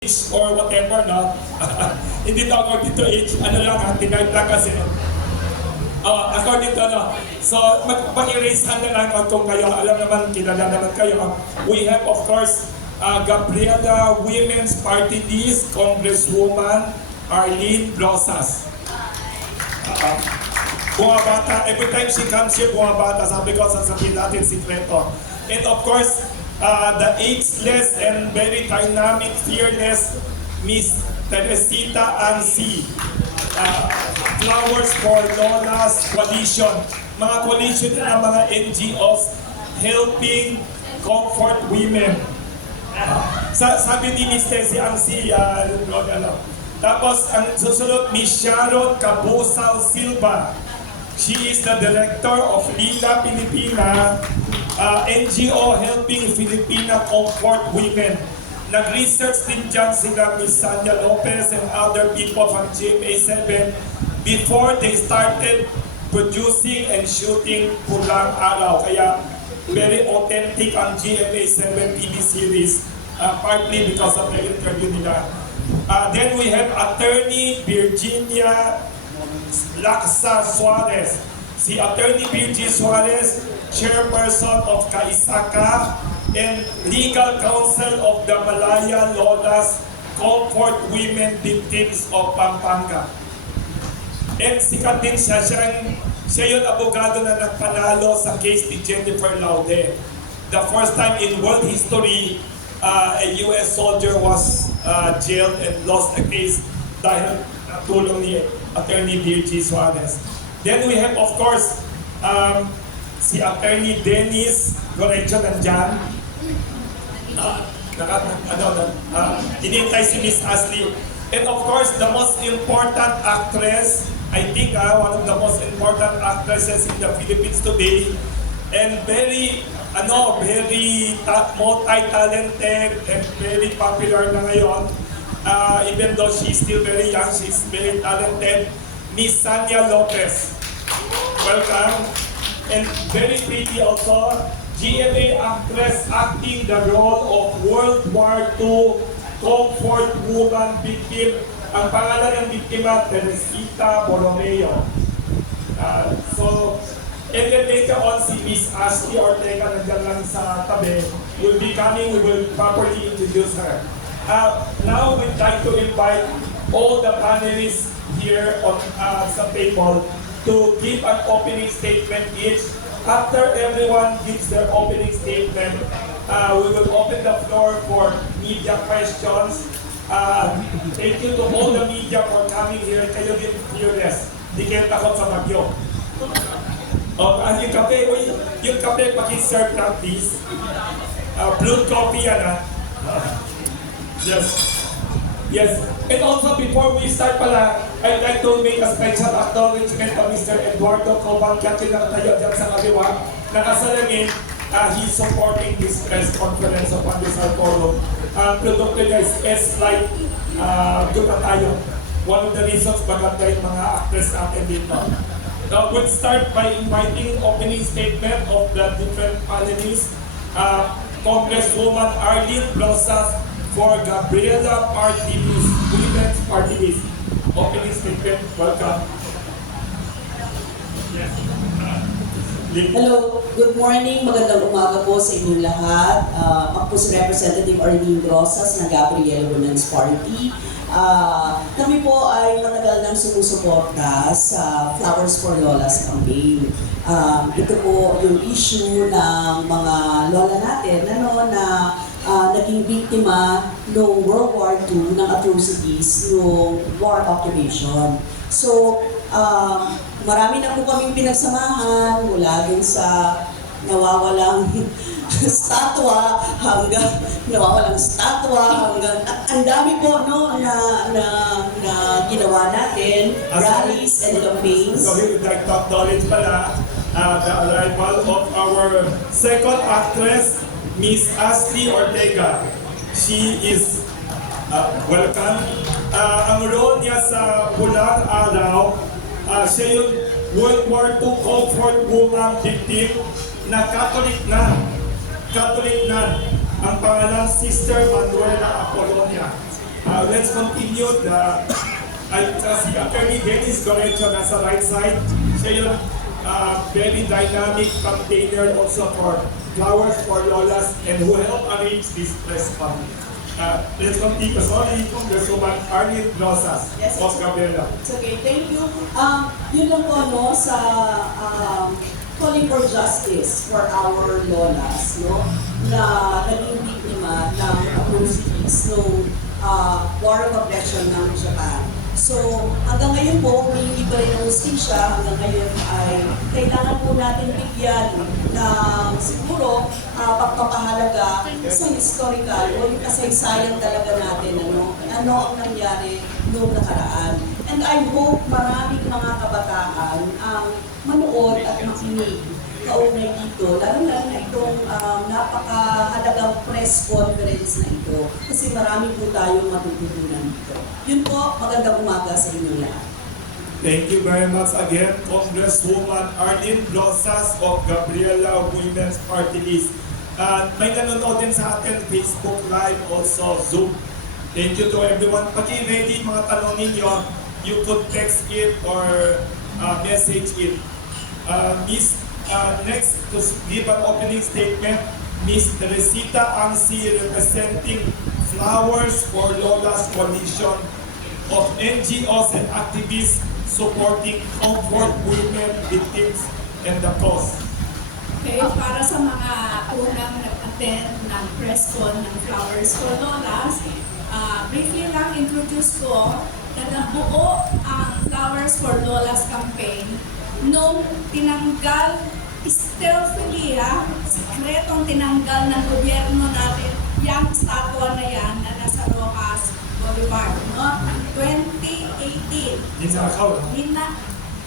or whatever, no? Hindi to according to age, ano lang, tinag lang kasi. According to, no? So, mag-erase hand na lang kung kayo, alam naman, kilala naman kayo. We have, of course, Gabriela Women's Party List, Congresswoman Arlene Rosas. Bumabata, every time she comes here, bumabata, sabi ko, sasabihin natin sikreto. And of course, the ageless and very dynamic, fearless Miss Teresita Ansi. Flowers for Lola's Coalition. Mga coalition ng mga NGOs helping comfort women. Sabi ni Miss Tessie Ansi, tapos ang susunod, Miss Sharon Cabusal Silva. She is the director of Lila Pilipina, NGO helping Filipina comfort women. Nag-research din dyan sila Miss Sanya Lopez and other people from GMA7 before they started producing and shooting Pulang Araw. Kaya very authentic ang GMA7 TV series, partly because of the interview nila. Then we have Attorney Virginia Laksa Suarez. Si Attorney Virgie Suarez, Chairperson of Kaisaka and Legal Counsel of the Malaya Lolas Comfort Women Victims of Pampanga. And sikat din siya, siya yung abogado na nagpanalo sa case ni Jennifer Laude. The first time in world history, a US soldier was jailed and lost a case dahil tulong ni Attorney Virgie Suarez. Then we have, of course, si Attorney Dennis Lorenzo nandyan. Inintay si Miss Ashley. And of course, the most important actress, I think one of the most important actresses in the Philippines today, and very multi-talented and very popular na ngayon. Even though she's still very young, she's very talented. Miss Sanya Lopez. Welcome. And very pretty also, GMA actress acting the role of World War II comfort woman victim. Ang pangalan ng biktima, Teresita Borromeo. And then later on, si Miss Ashley Ortega nandiyan lang sa tabi, will be coming, we will properly introduce her. Now we'd like to invite all the panelists here on sa table to give an opening statement each. After everyone gives their opening statement, we will open the floor for media questions. Thank you to all the media for coming here. Kayo din fearless. Di kayo takot sa bagyo. Yung kape, paki-serve lang please. Blue coffee yan Yes. And also before we start pala, I'd like to make a special acknowledgement of Mr. Eduardo Cobangkiat na tayo dyan sa kaliwa. Nakasalamin, he's supporting this press conference of Pandesal Forum. Produkto niya is S-Light. Doon na tayo. One of the reasons maganda yung mga actors natin dito. We'll start by inviting opening statement of the different panelists. Congresswoman Arlene Rosas for Gabriela Party List, Women's Party List. Opening statement, welcome. Yes. Hello, good morning, magandang umaga po sa inyong lahat. Ako po si Representative Arlene Rosas ng Gabriela Women's Party. Kami po ay matagal nang sumusuporta sa Flowers for Lola's campaign. Ito po yung issue ng mga lola natin na naging biktima noong World War II ng atrocities noong war occupation. So, marami na po kaming pinagsamahan mula din sa nawawalang statwa hanggang ang dami po na ginawa natin, rallies and campaigns. So we would like to acknowledge pala the arrival of our second actress, Miss Ashley Ortega. She is welcome. Ang role niya sa Pulang Araw, siya yung World War II comfort woman victim na Catholic na. Ang pangalan, Sister Manuela Apolonia. Let's continue si Attorney Dennis Correcho nasa right side. Siya yung very dynamic campaigner also for Flowers for Lolas and who helped arrange this press conference. Let's continue. Sorry, Congresswoman Arlene Rosas Yes, of Gabriela. It's okay, thank you. Yun lang po no, sa calling for justice for our lolas, no, na naging biktima ng atrocities no war of aggression ng Japan. So, hanggang ngayon po, humihingi pa rin ng hustisya, hanggang ngayon ay kailangan po natin bigyan ng siguro pagpapahalaga isang historical o yung kasaysayan talaga natin, ano ang nangyari noong nakaraan. And I hope maraming mga kabataan ang manood at makinig kaugnay dito, lalo na itong napakahalagang press conference na ito kasi marami po tayong matututunan dito. Yun po, magandang umaga sa inyo lahat. Thank you very much again, Congresswoman Arlene Rosas of Gabriela Women's Party List. May nanonood din sa atin, Facebook Live, also Zoom. Thank you to everyone. Paki-ready mga tanong ninyo, you could text it or message it. Next, to give an opening statement, Ms. Teresita Angsi, representing Flowers for Lolas Coalition of NGOs and activists supporting comfort women, victims, and the cause. Okay, para sa mga unang nag-attend ng press con ng Flowers for Lolas, briefly lang introduce ko na nabuo ang Flowers for Lolas campaign nung tinanggal stealthily, sikretong tinanggal ng gobyerno natin yung statwa na yan na nasa Rojas Boulevard, no? 2018. Ninakaw,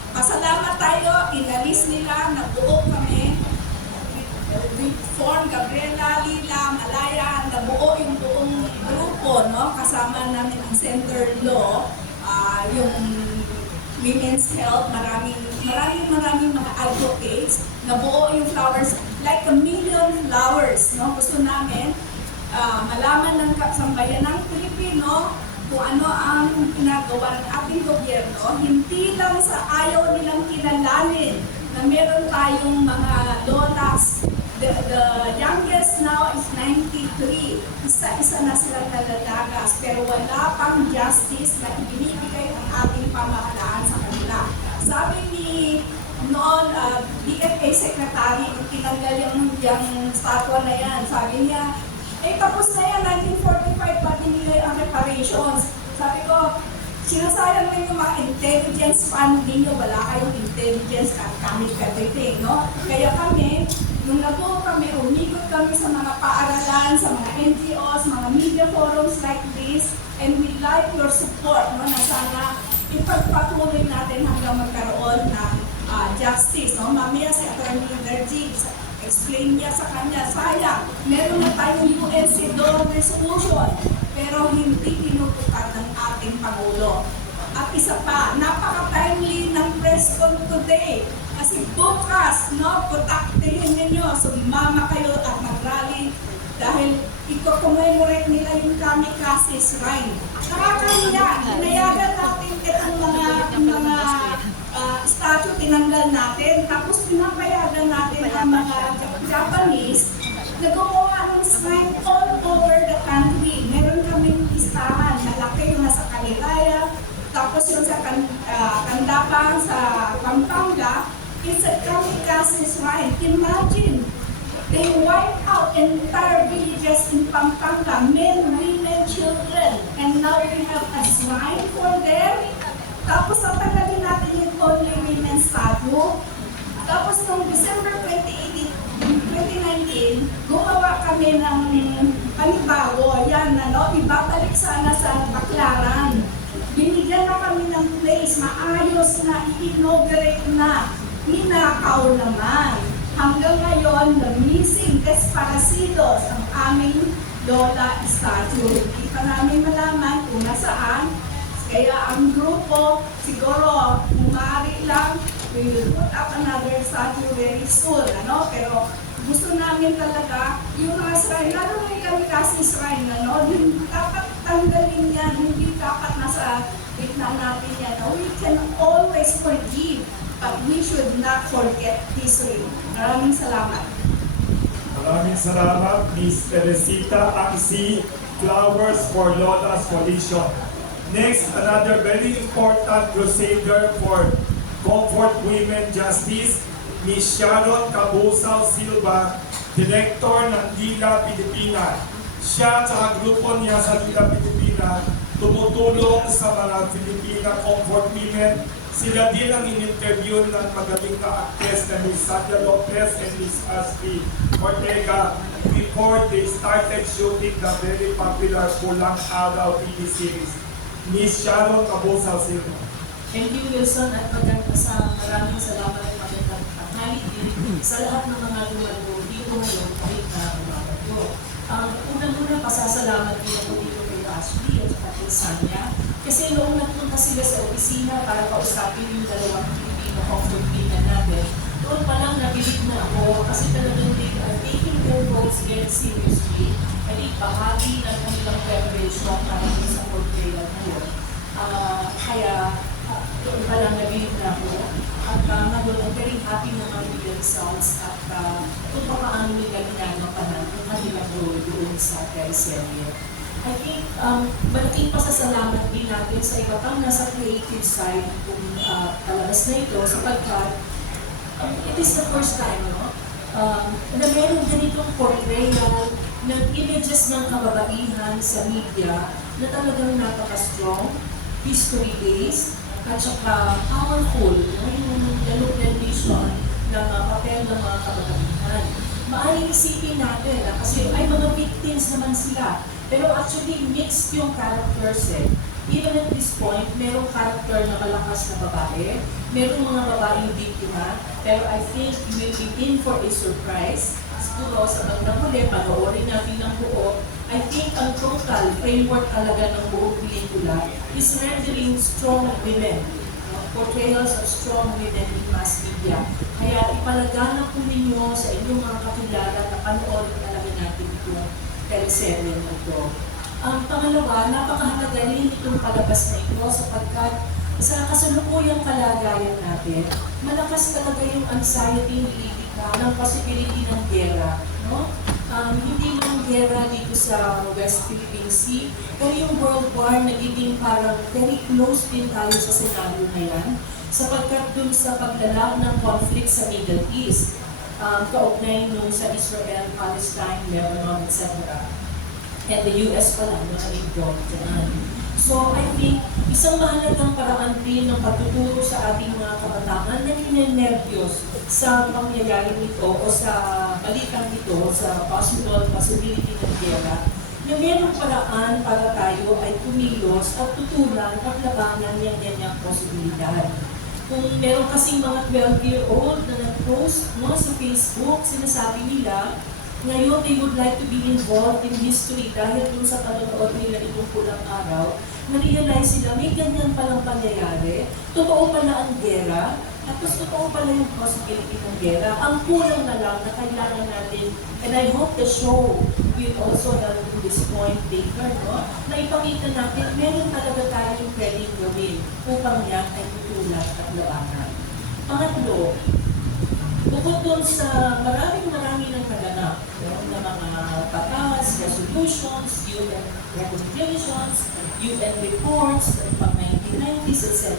Pasalamat tayo, inalis nila, nabuo kami. We form Gabriela, Lila, Malaya, nabuo yung buong grupo, no? Kasama namin ang Center Law, yung Women's Health, maraming mga advocates, nabuo yung Flowers, like 1 million flowers, no? Gusto namin malaman ng kasambayan ng Pilipino kung ano ang ginagawa ng ating gobyerno, hindi lang sa ayaw nilang kilalanin na meron tayong mga lolas. The youngest now is 93. Isa-isa na silang nalalagas, pero wala pang justice na ibinibigay ang ating pamahalaan sa kanila. Sabi ni noon, DFA Secretary, nung tinanggal yung statwa na yan, sabi niya, tapos na yan, 1945 pa dinilay ang reparations. Sabi ko, sinasayang mo yung mga intelligence fund ninyo, wala kayong intelligence, kami everything, no? Kaya kami, nung nabuo kami, umikot kami sa mga paaralan, sa mga NGOs, mga media forums like this, and we like your support, no? Na sana ipagpatuloy natin hanggang magkaroon ng justice, no? Mamaya si Attorney Virgie, explain niya sa kanya, sayang, meron na tayong UN CEDAW resolution, pero hindi tinutupad ng ating Pangulo. At isa pa, napaka-timely ng press con today. Kasi bukas, no, putaktihin ninyo, sumama kayo at mag-rally dahil iko-commemorate nila yung Kamikaze Shrine. Nakakahiya, inayagan natin itong mga statue tinanggal natin, tapos pinapayagan natin ang mga Japanese na gumawa ng shrine all over the country. Meron kaming listahan, malaki yung nasa Caliraya, tapos yung sa Candapang, sa Pampanga, it's a Kamikaze Shrine. Imagine, they wipe out entire villages in Pampanga, men, women, children, and now we have a shrine for them. Tapos natanggalin natin yung only women statue. Tapos noong December 2019, gumawa kami ng panibago. Yan, ibabalik sana sa Baclaran. Binigyan na kami ng place, maayos na, i-inaugurate na. Ninakaw naman. Hanggang ngayon, the missing Desparecidos ang aming Lola statue. Hindi pa namin malaman kung nasaan. Kaya ang grupo, siguro, umari lang, we will put up another statue very soon, Pero gusto namin talaga, yung mga shrine, lalo na yung Kamikaze Shrine, dapat tanggalin yan. Hindi dapat nasa gitna natin yan. We can always forgive, but we should not forget history. Maraming salamat. Maraming salamat, Miss Teresita Angsi, Flowers for Lola's Coalition. Next, another very important crusader for Comfort Women Justice, Miss Sharon Cabusao Silva, Director ng Liga Pilipina. Siya at grupo niya sa Liga Pilipina tumutulong sa mga Filipina Comfort Women. Sila din ang in-interview ng magaling na actress na Miss Sandra Lopez and Miss Ashley Ortega before they started shooting the very popular Pulang Araw TV series. Miss Sharon Cabusao Silva. Thank you, Wilson, at maraming salamat at magandang tanghali din sa lahat ng mga lumalo dito ngayon kahit na umaga ko. Unang-una, pasasalamat din ako dito kay Ashley at kay Sanya kasi noong nagpunta sila sa opisina para kausapin yung dalawang Pilipino comfort women natin, doon pa lang nabilib na ako kasi talagang they are taking their roles very seriously at bahagi ng kanilang preparation para sa portrayal na yun. Kaya doon pa lang nabilib na ako at ngayon I'm very happy naman with the results at kung paano nila ginagampanan yung kanilang role doon sa teleserye. I think malaking pasasalamat din natin sa iba pang nasa creative side kung palabas na ito sapagkat it is the first time na meron ganitong portrayal ng images ng kababaihan sa media na talagang napaka-strong, history-based, at saka powerful yung representation ng papel ng mga kababaihan. Maaaring isipin natin kasi ay mga victims naman sila. Pero actually, mixed yung characters eh. Even at this point, merong character na malakas na babae, merong mga babaeng biktima, pero I think you will be in for a surprise. Siguro sa bandang huli, panoorin natin ng buo. I think ang total framework talaga ng buong pelikula is rendering strong women. Portrayals of strong women in mass media. Kaya ipalaganap po ninyo sa inyong mga kakilala na panoorin talaga natin itong teleserye na ito. Ang pangalawa, napakahalaga rin itong palabas na ito sapagkat sa kasalukuyang kalagayan natin, malakas talaga yung anxiety nililikha ng possibility ng gera. No? Hindi lang gera dito sa West Philippine Sea, pero yung World War nagiging parang very close din tayo sa senaryo na yan sapagkat dun sa paglalang ng conflict sa Middle East, kaugnay nung sa Israel, Palestine, Lebanon, etc. And the US pa lang na involved dyan. So I think isang mahalagang paraan din ng pagtuturo sa ating mga kabataan na ninenervyos sa pangyayaring ito o sa balitang ito, sa possibility ng gera, na mayroong paraan para tayo ay kumilos at tutulan at labanan yung ganyang posibilidad. Kung meron kasing mga 12-year-old na nag-post sa Facebook, sinasabi nila, ngayon they would like to be involved in history dahil dun sa panonood nila itong Pulang Araw, na-realize sila may ganyan palang pangyayari, totoo pala ang gera, at mas totoo pala yung possibility ng gera. Ang kulang na lang na kailangan natin, and I hope the show will also help in this point later, na ipakita natin, meron talaga tayong pwedeng gawin upang yan ay tutulan at labanan. Pangatlo, bukod doon sa maraming ng kaganap na mga batas, resolutions, UN recommendations, UN reports, pang 1990s, etc.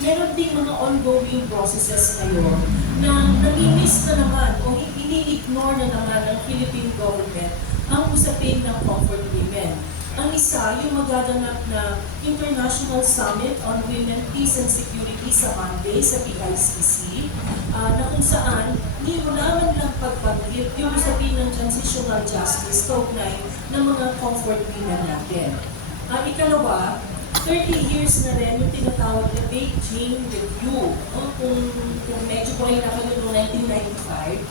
Meron din mga ongoing processes ngayon na nami-miss na naman o ini-ignore na naman ng Philippine government ang usapin ng comfort women. Ang isa, yung magaganap na International Summit on Women, Peace and Security sa Monday sa PICC, na kung saan hindi mo naman lang pagpaglit yung usapin ng transitional justice kaugnay ng mga comfort women natin. Ikalawa, 30 years na rin yung tinatawag na Beijing Review. Kung medyo po kayo nakayo noong 1995,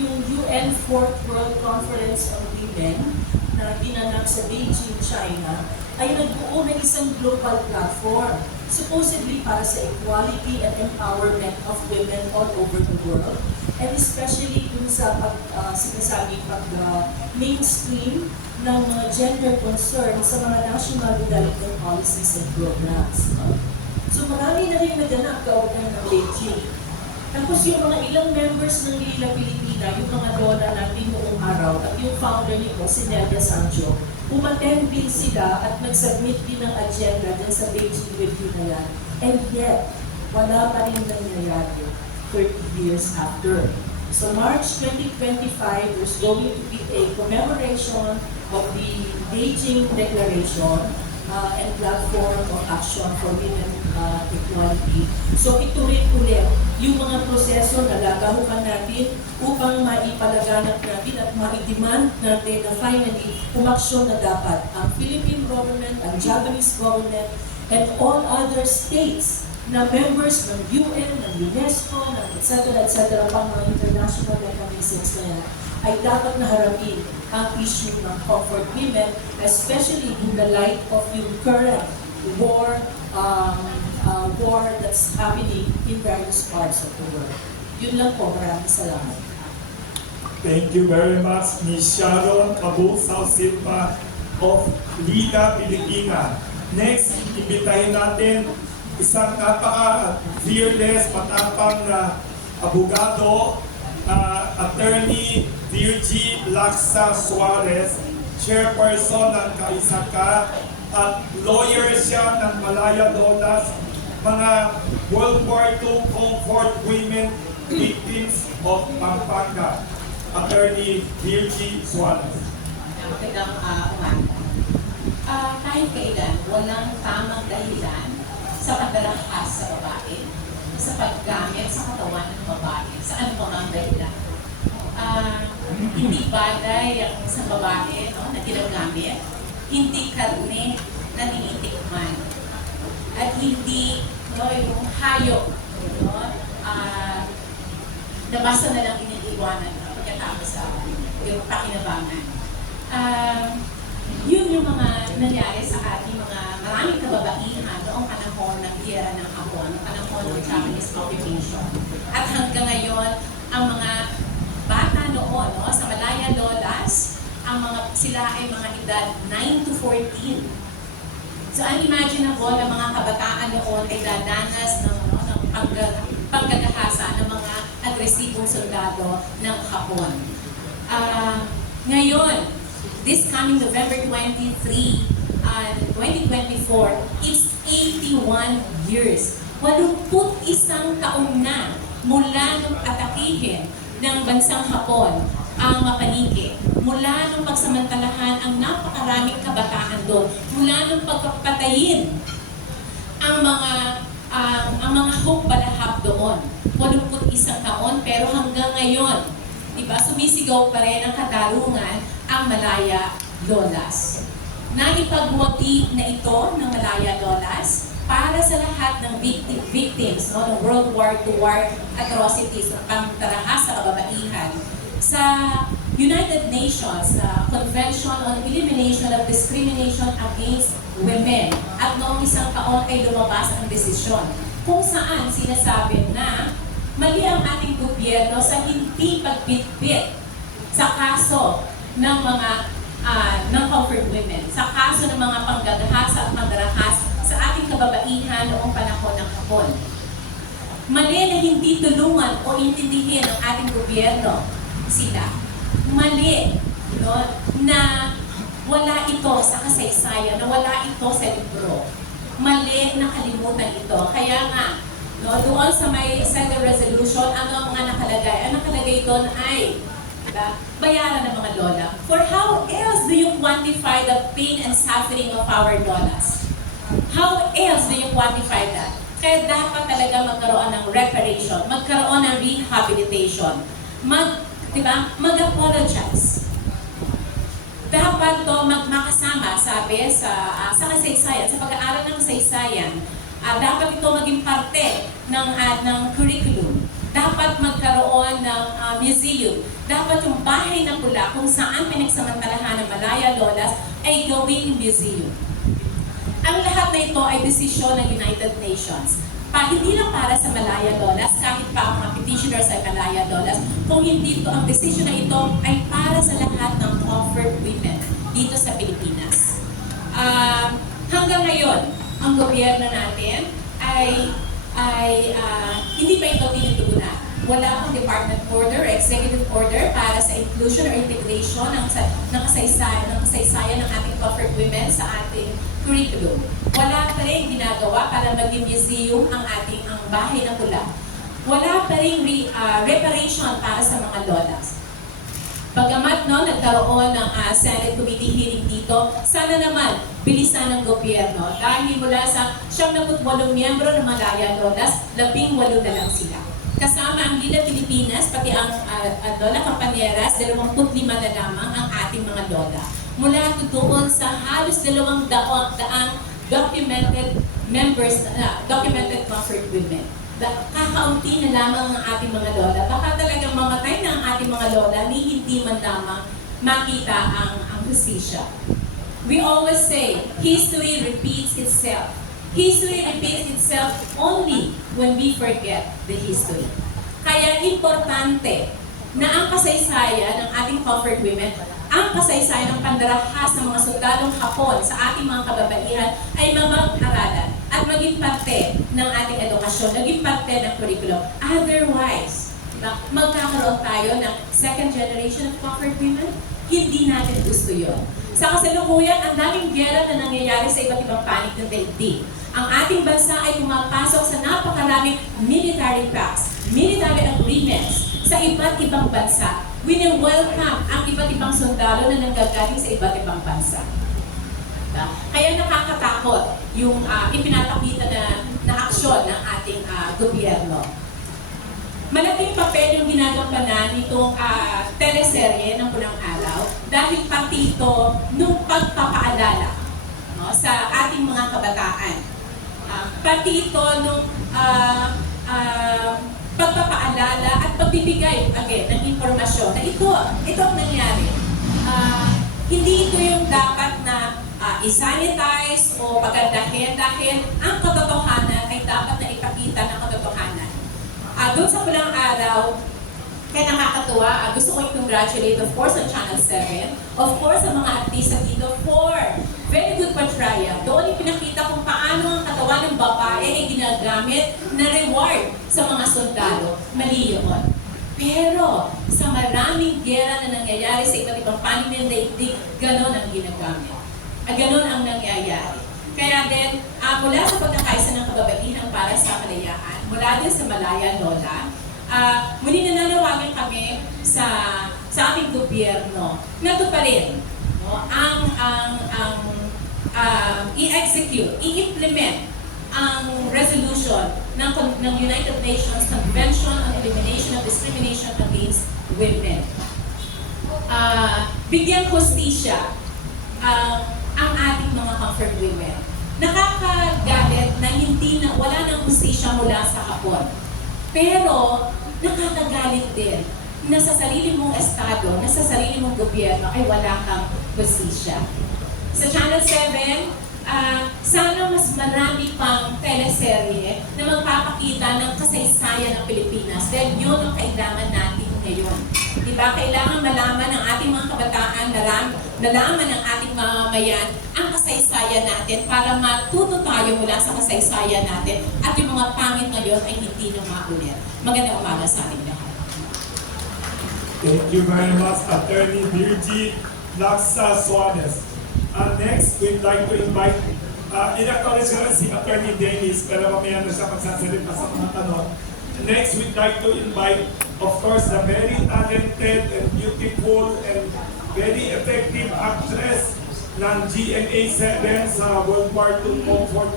yung UN Fourth World Conference on Women na ginanap sa Beijing, China, ay nagbuo ng isang global platform, supposedly para sa equality and empowerment of women all over the world, and especially dun sa sinasabi mainstream ng mga gender concerns sa mga national development policies and programs. So marami na rin naganap kaugnay ng Beijing. Tapos yung mga ilang members ng Lila Pilipina, yung mga lola natin noong araw, at yung founder nito, si Nelia Sancho, umattend din sila at nag-submit din ng agenda dyan sa Beijing review na yan. And yet, wala pa rin nangyayari 30 years after. So March 2025, there's going to be a commemoration of the Beijing Declaration and Platform of Action for Women Equality. So ito rin ulit yung mga proseso na lagahukan natin upang maipalaganap natin at ma-demand natin na finally umaksyon na dapat ang Philippine government, ang Japanese government, and all other states na members ng UN, ng UNESCO, ng etc. pang mga international mechanisms na yan, ay dapat na harapin ang issue ng comfort women, especially in the light of yung current war that's happening in various parts of the world. Yun lang po, maraming salamat. Thank you very much, Ms. Sharon Cabusao Silva of Lila Pilipina. Next, imbitahin natin isang napaka-fearless, matapang na abogado, Attorney Virgie Laksa Suarez, chairperson ng Kaisaka, at lawyer siya ng Malaya Lolas, mga World War II comfort women victims of Pampanga. Attorney Virgie Suarez. Magandang umaga. Kahit kailan, walang tamang dahilan sa pagdarahas sa babae, sa paggamit sa katawan ng babae, sa anumang dahilan. Hindi bagay ang isang babae na ginagamit, hindi karne na tinitikman, at hindi yung hayop na basta na lang iniiwanan pagkatapos sa yung pakinabangan. Yun yung mga nangyari sa ating mga maraming kababaihan noong panahon ng giyera ng Hapon, noong panahon ng Japanese occupation. At hanggang ngayon, ang mga bata noon, sa Malaya Lolas, sila ay mga edad 9 to 14. So unimaginable na mga kabataan noon ay dadanas ng panggagahasa ng mga agresibong soldado ng Hapon. Ngayon, this coming November 23, 2024, it's 81 years. 81 taon na mula nung atakihin ng bansang Hapon ang Mapaniki. Mula nung pagsamantalahan ang napakaraming kabataan doon. Mula nung pagpapatayin ang mga hukbalahap doon. 81 taon, pero hanggang ngayon, diba, sumisigaw pa rin ang katarungan ang Malaya Lolas. Naipagwagi na ito ng Malaya Lolas para sa lahat ng victims ng World War II war atrocities ng pangtarahas sa kababaihan sa United Nations Convention on Elimination of Discrimination Against Women. At noong isang taon ay lumabas ang desisyon kung saan sinasabi na mali ang ating gobyerno sa hindi pagbitbit sa kaso ng mga ng comfort women, sa kaso ng mga panggagahasa at pandarahas sa ating kababaihan noong panahon ng Hapon. Mali na hindi tulungan o intindihin ng ating gobyerno sila. Mali na wala ito sa kasaysayan, na wala ito sa libro. Mali na kalimutan ito. Kaya nga, doon sa may second resolution, ano ang nakalagay? Ang nakalagay doon ay bayaran ng mga lola. For how else do you quantify the pain and suffering of our lolas? How else do you quantify that? Kaya dapat talaga magkaroon ng reparation, magkaroon ng rehabilitation, mag-apologize. Dapat to makasama, sabi, sa kasaysayan, sa pag-aaral ng kasaysayan. Dapat ito maging parte ng curriculum. Dapat magkaroon ng museum. Dapat yung bahay na pula kung saan pinagsamantalahan ng Malaya Lolas ay gawing museum. Ang lahat na ito ay desisyon ng United Nations. Hindi lang para sa Malaya Lolas, kahit pa ang mga petitioners ay Malaya Lolas, kung hindi ito, ang desisyon na ito ay para sa lahat ng comfort women dito sa Pilipinas. Hanggang ngayon, ang gobyerno natin ay hindi pa ito tinutugunan. Wala akong department order, executive order para sa inclusion or integration ng kasaysayan ng ating comfort women sa ating curriculum. Wala pa rin ginagawa para maging museum ang bahay na pula. Wala pa rin reparation para sa mga lolas. Bagamat nagkaroon ng Senate Committee hearing dito, sana naman bilisan ng gobyerno dahil mula sa 78 miyembro ng Malaya Lolas, 18 na lang sila. Kasama ang Lila Pilipinas, pati ang Lola Campaneras, 25 na lamang ang ating mga lola. Mula tutuon sa halos 200 documented members, documented comfort women. Kakaunti na lamang ang ating mga lola. Baka talagang mamatay na ang ating mga lola ni hindi man lamang makita ang hustisya. We always say, history repeats itself. History repeats itself only when we forget the history. Kaya importante na ang kasaysayan ng ating comfort women, ang kasaysayan ng pandarahas ng mga sundalong Hapon sa ating mga kababaihan ay mamag-aralan at maging parte ng ating edukasyon, maging parte ng curriculum. Otherwise, magkakaroon tayo ng second generation of comfort women? Hindi natin gusto yun. Sa kasalukuyan, ang daming gera na nangyayari sa iba't ibang panig ng daigdig. Ang ating bansa ay pumapasok sa napakaraming military pacts, military agreements sa iba't ibang bansa. Wini-welcome ang iba't ibang sundalo na nanggagaling sa iba't ibang bansa. Kaya nakakatakot yung ipinapakita na aksyon ng ating gobyerno. Malaking papel yung ginagampanan nitong teleserye ng Pulang Araw dahil pati ito nung pagpapaalala sa ating mga kabataan. Pati ito nung pagpapaalala at pagbibigay ng impormasyon na ito ang nangyari. Hindi ito yung dapat na i-sanitize o pagandahin dahil ang katotohanan ay dapat na ipakita ng katotohanan. Doon sa Pulang Araw, kaya nakakatuwa, gusto ko i-congratulate of course ang Channel 7, of course ang mga artista dito for very good portrayal. Doon ipinakita kung paano ang katawan ng babae ay ginagamit na reward sa mga sundalo. Mali yun. Pero sa maraming gera na nangyayari sa iba't ibang panig ng daigdig, ganon ang ginagamit. Ganon ang nangyayari. Kaya din, mula sa pagkakaisa ng kababaihan para sa kalayaan, mula din sa Malaya Lola, muli nananawagan kami sa aming gobyerno na tuparin i-execute, i-implement ang resolution ng United Nations Convention on Elimination of Discrimination Against Women. Bigyan hustisya ang ating mga comfort women. Nakakagalit na wala nang hustisya mula sa Hapon. Pero nakakagalit din na sa sarili mong estado, na sa sarili mong gobyerno ay wala kang hustisya. Sa Channel 7, sana mas marami pang teleserye na magpapakita ng kasaysayan ng Pilipinas dahil yun ang kailangan natin ngayon. Diba? Kailangan malaman ng ating mga kabataan, nalaman ng ating mamamayan ang kasaysayan natin para matuto tayo mula sa kasaysayan natin at yung mga pangit ngayon ay hindi na maulit. Magandang umaga sa ating lahat. Thank you very much, Attorney Virgie Laksa Suarez. Next, we'd like to invite, in-acknowledge na si Attorney Dennis, pero mamaya na siya magsasalita sa mga tanong. Next, we'd like to invite, of course, the very talented and beautiful and very effective actress ng GMA7 sa World War II Comfort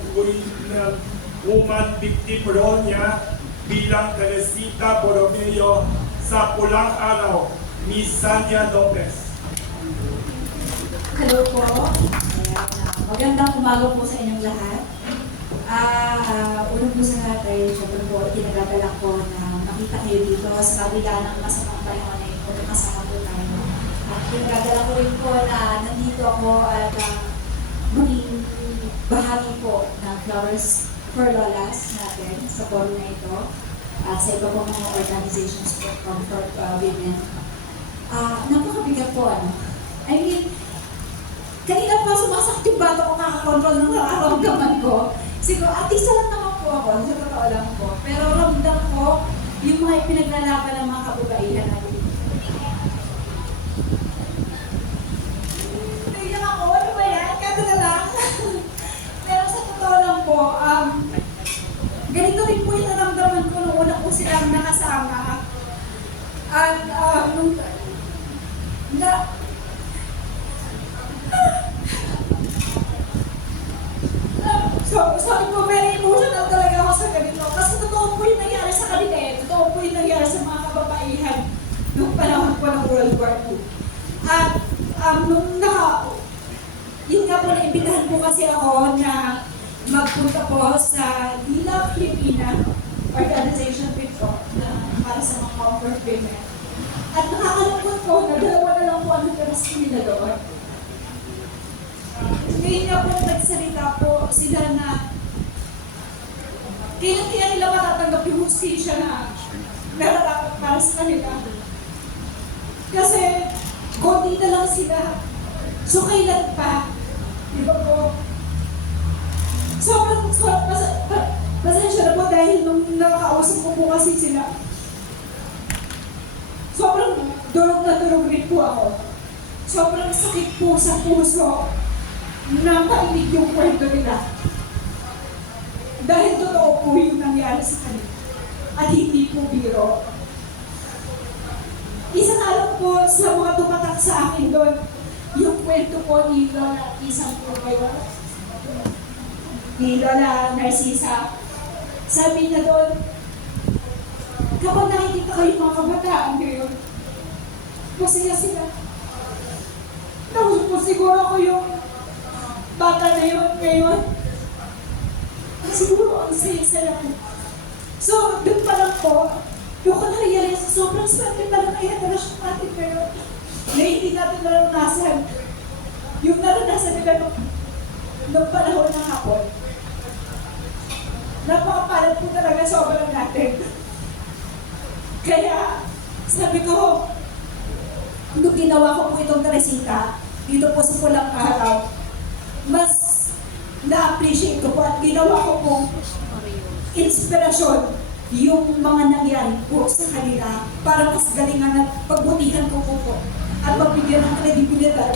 Woman victim role niya bilang Teresita Borromeo sa Pulang Araw, Miss Sandra Lopez. Hello po. Ayan, magandang umaga po sa inyong lahat. Unang po sa lahat ay syempre po kinagagalak ko na makita kayo dito sa kabila ng masamang panahon ay magkakasama po tayo. At kinagagalak ko rin po na nandito ako at maging bahagi po ng Flowers for Lolas natin sa forum na ito at sa iba pong mga organizations po for women. Napakabigat po I mean, kanina pa sumasakit yung bata ko kakakontrol ng nararamdaman ko. Siguro, artista lang naman po ako, sa totoo lang po. Pero ramdam ko yung mga ipinaglalaban ng mga kababaihan natin. Tingnan ako, ano ba yan? Kata na lang. Pero sa totoo lang po, ganito rin po yung naramdaman ko nung una po silang nakasama. At sorry po, very emotional talaga ako sa ganito. Kasi totoo po yung nangyari sa kanila eh. Totoo po yung nangyari sa mga kababaihan noong panahon po ng World War II. At yun nga po, naimbitahan po kasi ako na magpunta po sa Dila Filipina organization po na para sa mga comfort women. At nakakalungkot ko na dalawa na lang po ang nagkaras nila doon. Ngayon nga po nagsalita po sila na kailan kaya nila matatanggap yung hustisya na nararapat para sa kanila. Kasi konti na lang sila. So kailan pa? Di ba po? Sobrang pasensya na po dahil nung nakakausap ko po kasi sila. Sobrang durog na durog rin po ako. Sobrang sakit po sa puso na painig yung kwento nila. Dahil totoo po yung nangyari sa kanila. At hindi po biro. Isa nga lang po sa mga tumatak sa akin doon, yung kwento po ni Lola, isang po kayo, ni Lola Narcisa. Sabi niya doon, kapag nakikita ko yung mga kabataan ngayon, masaya sila. Tapos po siguro ako yung bata na yun ngayon. Siguro ang saya-saya ko. So, doon pa lang po, yung ko na-realize, sobrang swerte pa lang ay relasyon natin ngayon na hindi natin naranasan. Yung naranasan nila nung panahon ng hapon. Napakapalad po talaga sobrang natin. Kaya, sabi ko, nung ginawa ko po itong Teresita, dito po sa Pulang Araw, mas na-appreciate ko po at ginawa ko po inspirasyon yung mga nangyari po sa kanila para mas galingan at pagbutihan ko po at magbigyan ng kredibilidad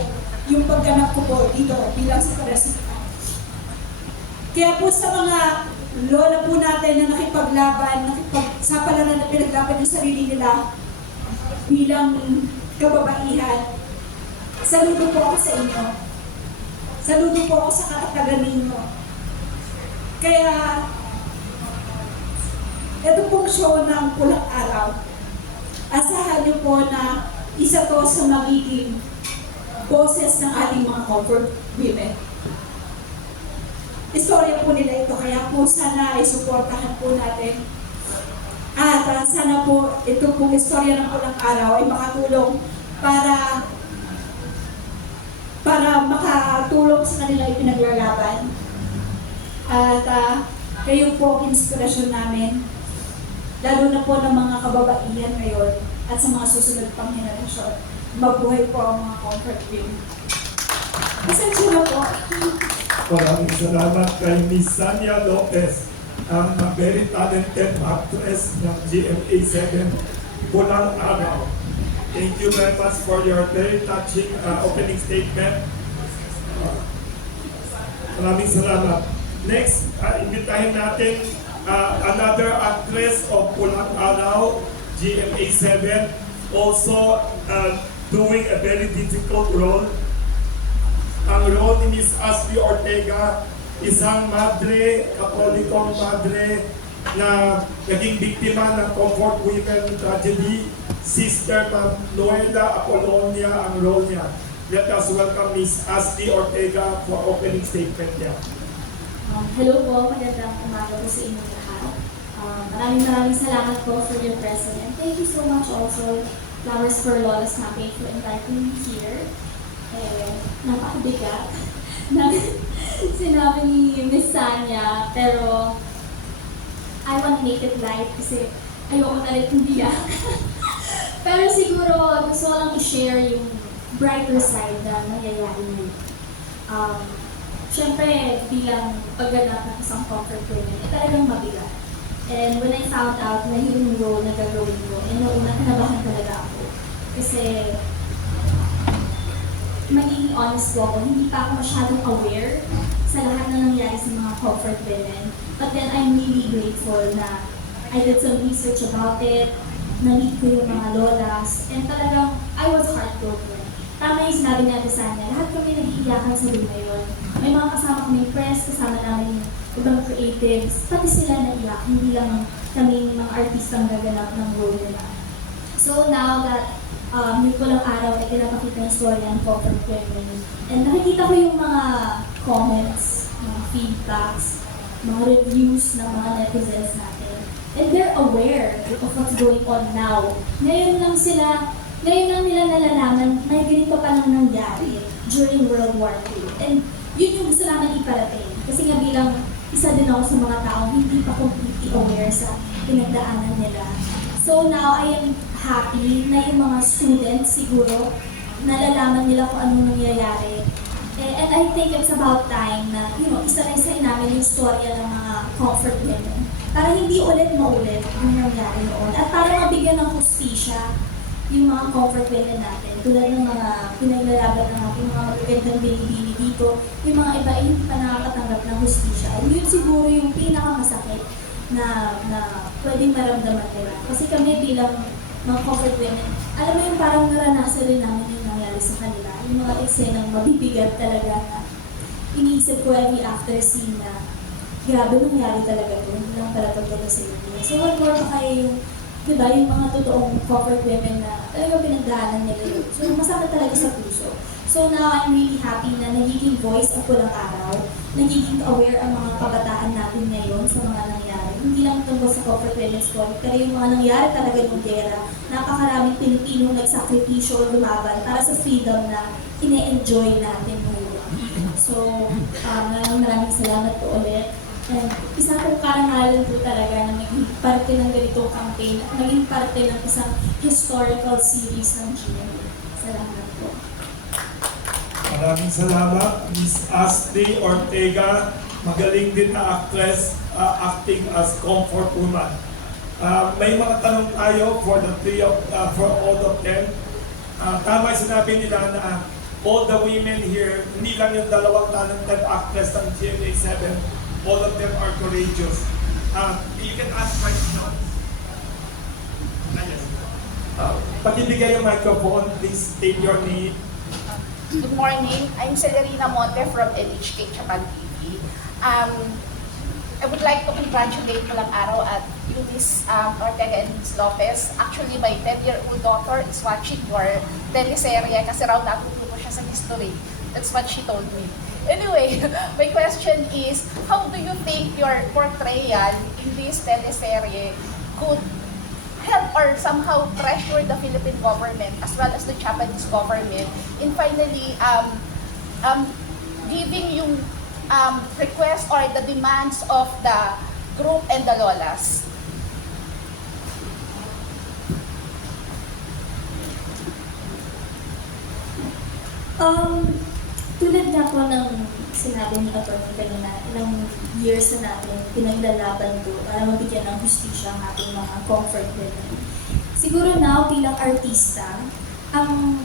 yung pagganap ko po dito bilang sa Teresita. Kaya po sa mga lola po natin na nakipaglaban, nakipagsapalaran na pinaglaban yung sarili nila bilang kababaihan, saludo po ako sa inyo. Saludo po ako sa katatagan ninyo. Kaya, ito pong show ng Pulang Araw, asahan niyo po na isa to sa magiging boses ng ating mga comfort women. Istorya po nila ito, kaya po sana ay suportahan po natin. At sana po ito pong istorya ng Pulang Araw ay makatulong para makatulong sa kanila ipinaglalaban. At kayo po ang inspirasyon namin, lalo na po ng mga kababaihan ngayon at sa mga susunod pang henerasyon. Mabuhay po ang mga comfort women. Pasensya na po. Maraming salamat kay Miss Sania Lopez, ang very talented actress ng GMA7 Pulang Araw. Thank you very much for your very touching opening statement. Maraming salamat. Next, imbitahin natin another actress of Pulang Araw, GMA7, also doing a very difficult role. Ang role ni Miss Ashley Ortega, isang madre, katolikong madre na naging biktima ng comfort women tragedy. Sister Noela Apolonia ang role niya. Let us welcome Miss Ashley Ortega for opening statement niya. Hello po, magandang umaga po sa inyong lahat. Maraming salamat po for your presence. And thank you so much also, Flowers for Lola's Campaign, for inviting me here. Napakabigat na sinabi ni Miss Sanya, pero I want to make it light kasi ayoko na rin umiyak. Pero siguro gusto ko lang i-share yung brighter side na nangyayari ngayon. Siyempre, bilang pagganap ng isang comfort women, talagang mabigat. And when I found out na yun yung role na gagawin ko, noong kinabahan talaga ako. Kasi, magiging honest po ako, hindi pa ako masyadong aware sa lahat na nangyari sa mga comfort women. But then, I'm really grateful na I did some research about it, na-meet ko yung mga lolas, and talagang, I was heartbroken. Tama yung sinabi natin sa kanya, lahat kami nag-iiyakan sa room na yun. May mga kasama kami press, kasama namin yung ibang creatives, pati sila naiyak, hindi lang kami mga artistang gaganap ng role nila. So now that yung walang araw ay pinapakita yung story ng comfort women, and nakikita ko yung mga comments, mga feedbacks, mga reviews ng mga netizens natin. And they're aware of what's going on now. Ngayon lang nila nalalaman na ganito pa lang nangyari during World War II. And yun yung gusto namin iparating. Kasi nga bilang isa din ako sa mga taong hindi pa completely aware sa pinagdaanan nila. So now, I am happy na yung mga students siguro nalalaman nila kung anong nangyayari. And I think it's about time na, isa-isa namin yung storya ng mga comfort women para hindi ulit maulit yung nangyari noon. At para mabigyan ng hustisya yung mga comfort women natin, tulad ng mga pinaglalaban ng ating mga magagandang binibini dito, yung mga iba ay hindi pa nakakatanggap ng hustisya. And yun siguro yung pinakamasakit na pwedeng maramdaman nila. Kasi kami bilang mga comfort women, alam mo yung parang naranasan rin namin yung nangyari sa kanila. Yung mga eksenang mabibigat talaga na iniisip ko every after scene na grabe nangyari talaga ito, hindi lang pala pagdating sa inyo. So what more pa kayo yung diba, yung mga totoong comfort women na talagang pinagdaanan nila yun. So, masakit talaga sa puso. So now, I'm really happy na nagiging voice ang Pulang Araw, nagiging aware ang mga kabataan natin ngayon sa mga nangyari. Hindi lang tungkol sa comfort women's story, pero yung mga nangyari talaga ng gera, napakaraming Pilipino nagsakripisyo o lumaban para sa freedom na ine-enjoy natin ngayon. So, maraming salamat po ulit. And isa pong karangalan po talaga na maging parte ng ganitong campaign at maging parte ng isang historical series ng GMA. Salamat po. Maraming salamat, Miss Ashley Ortega. Magaling din na actress, acting as comfort woman. May mga tanong tayo for all of them. Tama yung sinabi nila na all the women here, hindi lang yung dalawang talented actress ng GMA 7, all of them are courageous. You can ask questions. Pakibigay yung microphone, please state your name. Good morning. I'm Celerina Monte from NHK Japan TV. I would like to congratulate Pulang Araw at Luis Ortega and Luis Lopez. Actually, my 10-year-old daughter is watching your teleserye kasi raw natututo siya sa history. That's what she told me. Anyway, my question is, how do you think your portrayal in this teleserye could help or somehow pressure the Philippine government as well as the Japanese government in finally giving yung request or the demands of the group and the lolas? Tulad nga po ng sinabi ni Atty. kanina, ilang years na natin pinaglalaban ko para mabigyan ng hustisya ang ating mga comfort women. Siguro now, bilang artista, ang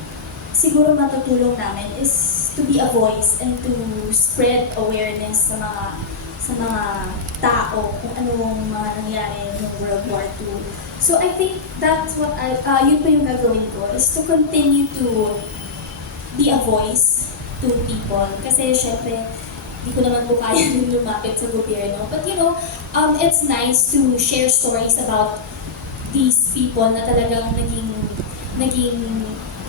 siguro matutulong namin is to be a voice and to spread awareness sa mga tao kung anong mga nangyari ng World War II. So I think that's what yun pa yung gagawin ko, is to continue to be a voice to people. Kasi syempre, hindi ko naman po kaya din lumapit sa gobyerno. But it's nice to share stories about these people na talagang naging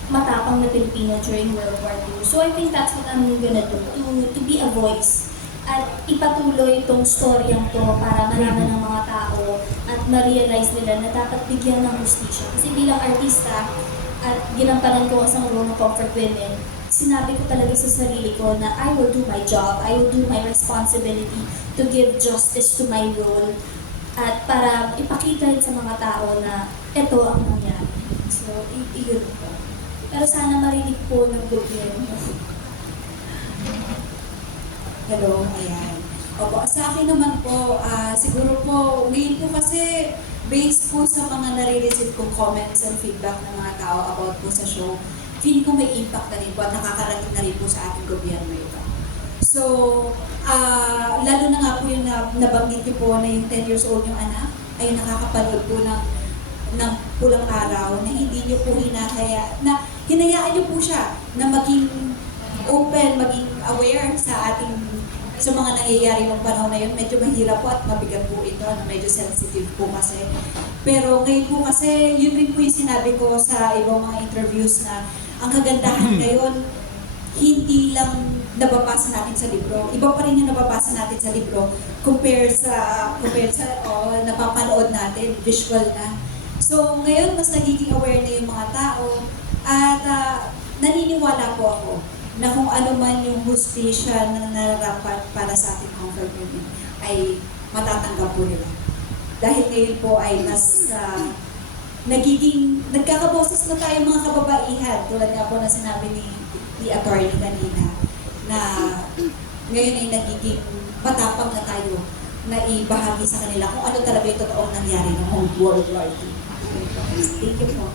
matapang na Pilipino during World War II. So I think that's what I'm gonna do, to be a voice at ipatuloy itong storyang to para malaman ng mga tao at ma-realize nila na dapat bigyan ng hustisya. Kasi bilang artista at ginampanan ko ang role ng comfort women, sinabi ko talaga sa sarili ko na I will do my job, I will do my responsibility to give justice to my role at para ipakita rin sa mga tao na ito ang nangyari. So, iyon po. Pero sana marinig po ng gobyerno. Hello, ayan. Opo, sa akin naman po, siguro po, ngayon po kasi based po sa mga nare-receive kong comments and feedback ng mga tao about po sa show, feeling ko may impact na rin po at nakakarating na rin po sa ating gobyerno ito. So, lalo na nga po yung nabanggit niyo po na yung 10 years old yung anak, ay nakakapanood po ng pulang araw na hindi niyo po hinayaan niyo po siya na maging open, maging aware sa mga nangyayari ng panahon na yun. Medyo mahirap po at mabigat po ito, medyo sensitive po kasi. Pero ngayon po kasi, yun rin po yung sinabi ko sa ibang mga interviews na ang kagandahan ngayon, hindi lang nababasa natin sa libro. Iba pa rin yung nababasa natin sa libro compare sa napapanood natin, visual na. So ngayon, mas nagiging aware na yung mga tao at naniniwala po ako na kung ano man yung hustisya na nararapat para sa ating comfort women ay matatanggap po nila. Dahil ngayon po ay mas nagkakaboses na tayo mga kababaihan, tulad nga po na sinabi ni attorney kanina, na ngayon ay nagiging matapang na tayo na ibahagi sa kanila kung ano talaga yung totoong nangyari ng World War II. Thank you po.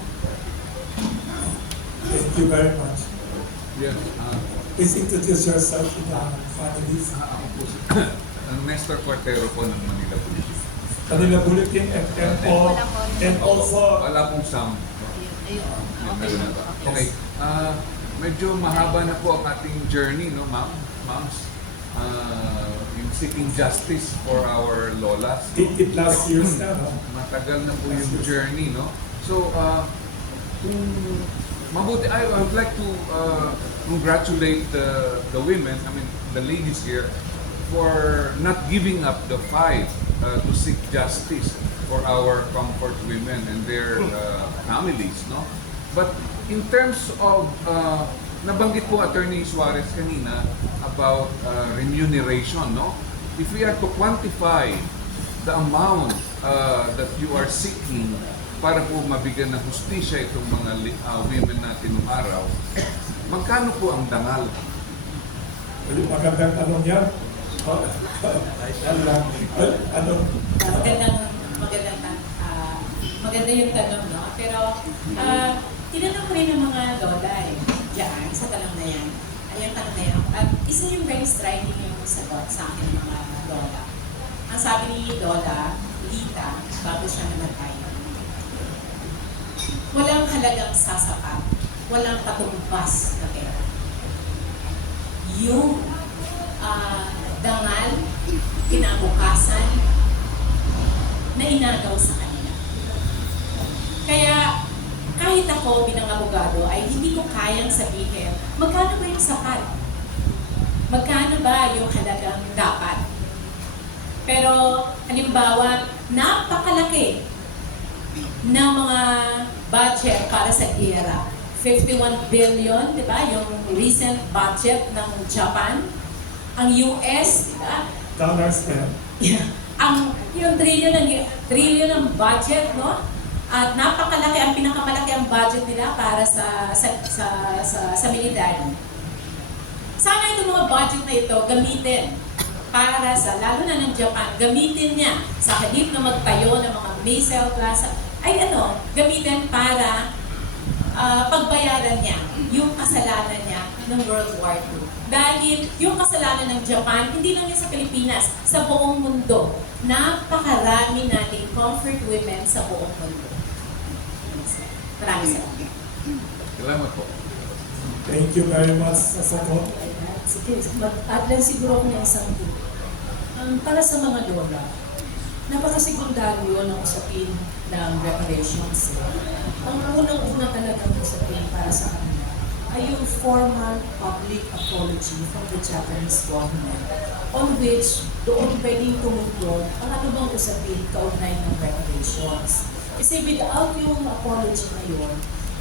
Thank you very much. Yes, Please introduce yourself to the families. ako po si Nestor Cortero po ng Manila Bulletin. Kanila Bulletin and also Wala pong sound. Meron na ba? Okay. Medyo mahaba na po ang ating journey, no, ma'am? Moms? Yung seeking justice for our lolas. 80 plus years na, no? Matagal na po yung journey, no? So, kung mabuti, I would like to congratulate the women, I mean, the ladies here, for not giving up the fight to seek justice for our comfort women and their families, no? But in terms of, nabanggit po Attorney Suarez kanina about remuneration, no? If we are to quantify the amount that you are seeking para po mabigyan ng hustisya itong mga women natin ng araw, magkano po ang dangal? Magandang tanong yan. Maganda yung tanong, no? Pero, tinanong ko rin ng mga lola diyan, sa tanong na yan. Ayun, tanong na yan. At isa yung very striking yung sagot sa akin ng mga lola. Ang sabi ni Lola, Lita, bago siya namatay, walang halagang sasapat, walang patumbas na pera. Yung dangal, kinabukasan, na inagaw sa kanila. Kaya, kahit ako bilang abogado ay hindi ko kayang sabihin, magkano ba yung sapat? Magkano ba yung halagang dapat? Pero, halimbawa, napakalaki na mga budget para sa giyera. 51 billion, di ba? Yung recent budget ng Japan. Ang US, di ba? Dollars na. Yung trillion ng budget, no? At napakalaki, ang pinakamalaki ang budget nila para sa military. Sana itong mga budget na ito gamitin para sa, lalo na ng Japan, gamitin niya sa halip na magtayo ng mga missile plaza, gamitin para pagbayaran niya yung kasalanan niya ng World War II. Dahil yung kasalanan ng Japan, hindi lang yun sa Pilipinas, sa buong mundo. Napakarami nating comfort women sa buong mundo. Maraming salamat. Salamat po. Thank you very much sa sagot. Sige, mag-add lang siguro ako ng isang tip. Para sa mga lola, napakasekundaryo ng usapin ng reparations. Ang unang-una talagang usapin para sa kanila ay yung formal public apology from the Japanese government on which doon pwedeng tumutugon ang ano bang usapin kaugnay ng reparations. Kasi without yung apology na yun,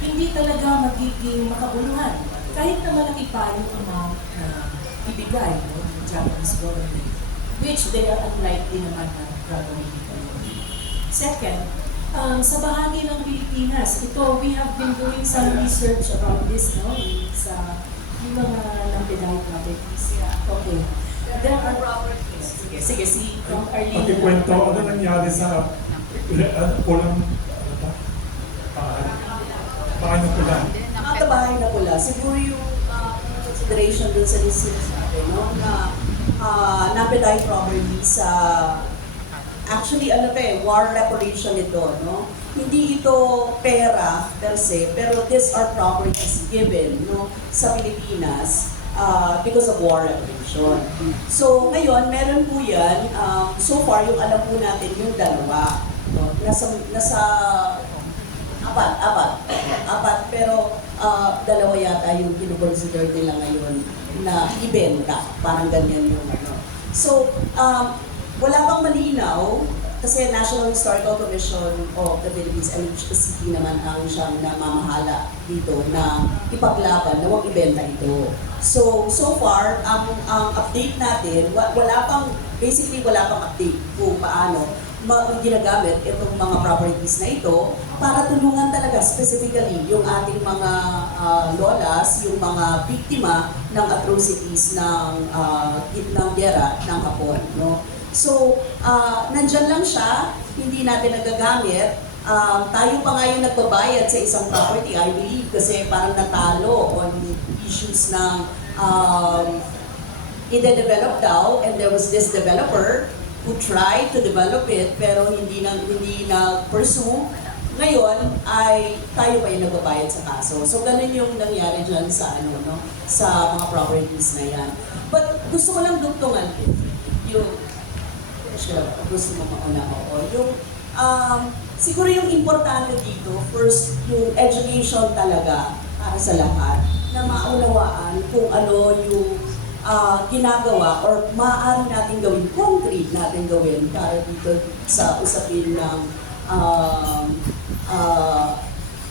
hindi talaga magiging makabuluhan. Kahit na malaki pa yung amount na ibigay ng Japanese government, which they are unlikely naman na gagawin ito. Second, sa bahagi ng Pilipinas, we have been doing some research about this, no? Sa mga Lampeday properties. Okay. There are sige, si from Arlene. Pakikwento, ano nangyari sa pulang bahay na pula? Ang bahay na pula, siguro yung consideration dun sa listeners natin, no? Na Napeday property sa actually war reparation ito, no? Hindi ito pera per se, pero these are properties given, no, sa Pilipinas because of war reparation. So ngayon, meron po yan, so far yung alam po natin yung dalawa, no? Nasa apat, pero dalawa yata yung kinukonsider nila ngayon na ibenta, parang ganyan yung ano. So, wala pang malinaw, kasi National Historical Commission of the Philippines, NHCP naman ang siyang namamahala dito na ipaglaban na huwag ibenta ito. So far, ang update natin, wala pang update kung paano ginagamit itong mga properties na ito para tulungan talaga specifically yung ating mga lolas, yung mga biktima ng atrocities ng giyera ng Hapon, no? So, nandyan lang siya, hindi natin nagagamit. Tayo pa nga yung nagbabayad sa isang property, I believe, kasi parang natalo on issues ng i-develop daw, and there was this developer who tried to develop it pero hindi na pursue. Ngayon ay tayo pa yung nagbabayad sa kaso. So ganun yung nangyari dyan sa sa mga properties na yan. But gusto ko lang dugtungan yung gusto mo mauna ko. Yung siguro yung importante dito, first yung education talaga para sa lahat na maunawaan kung ano yung ginagawa or maaari natin gawin, concrete natin gawin para dito sa usapin ng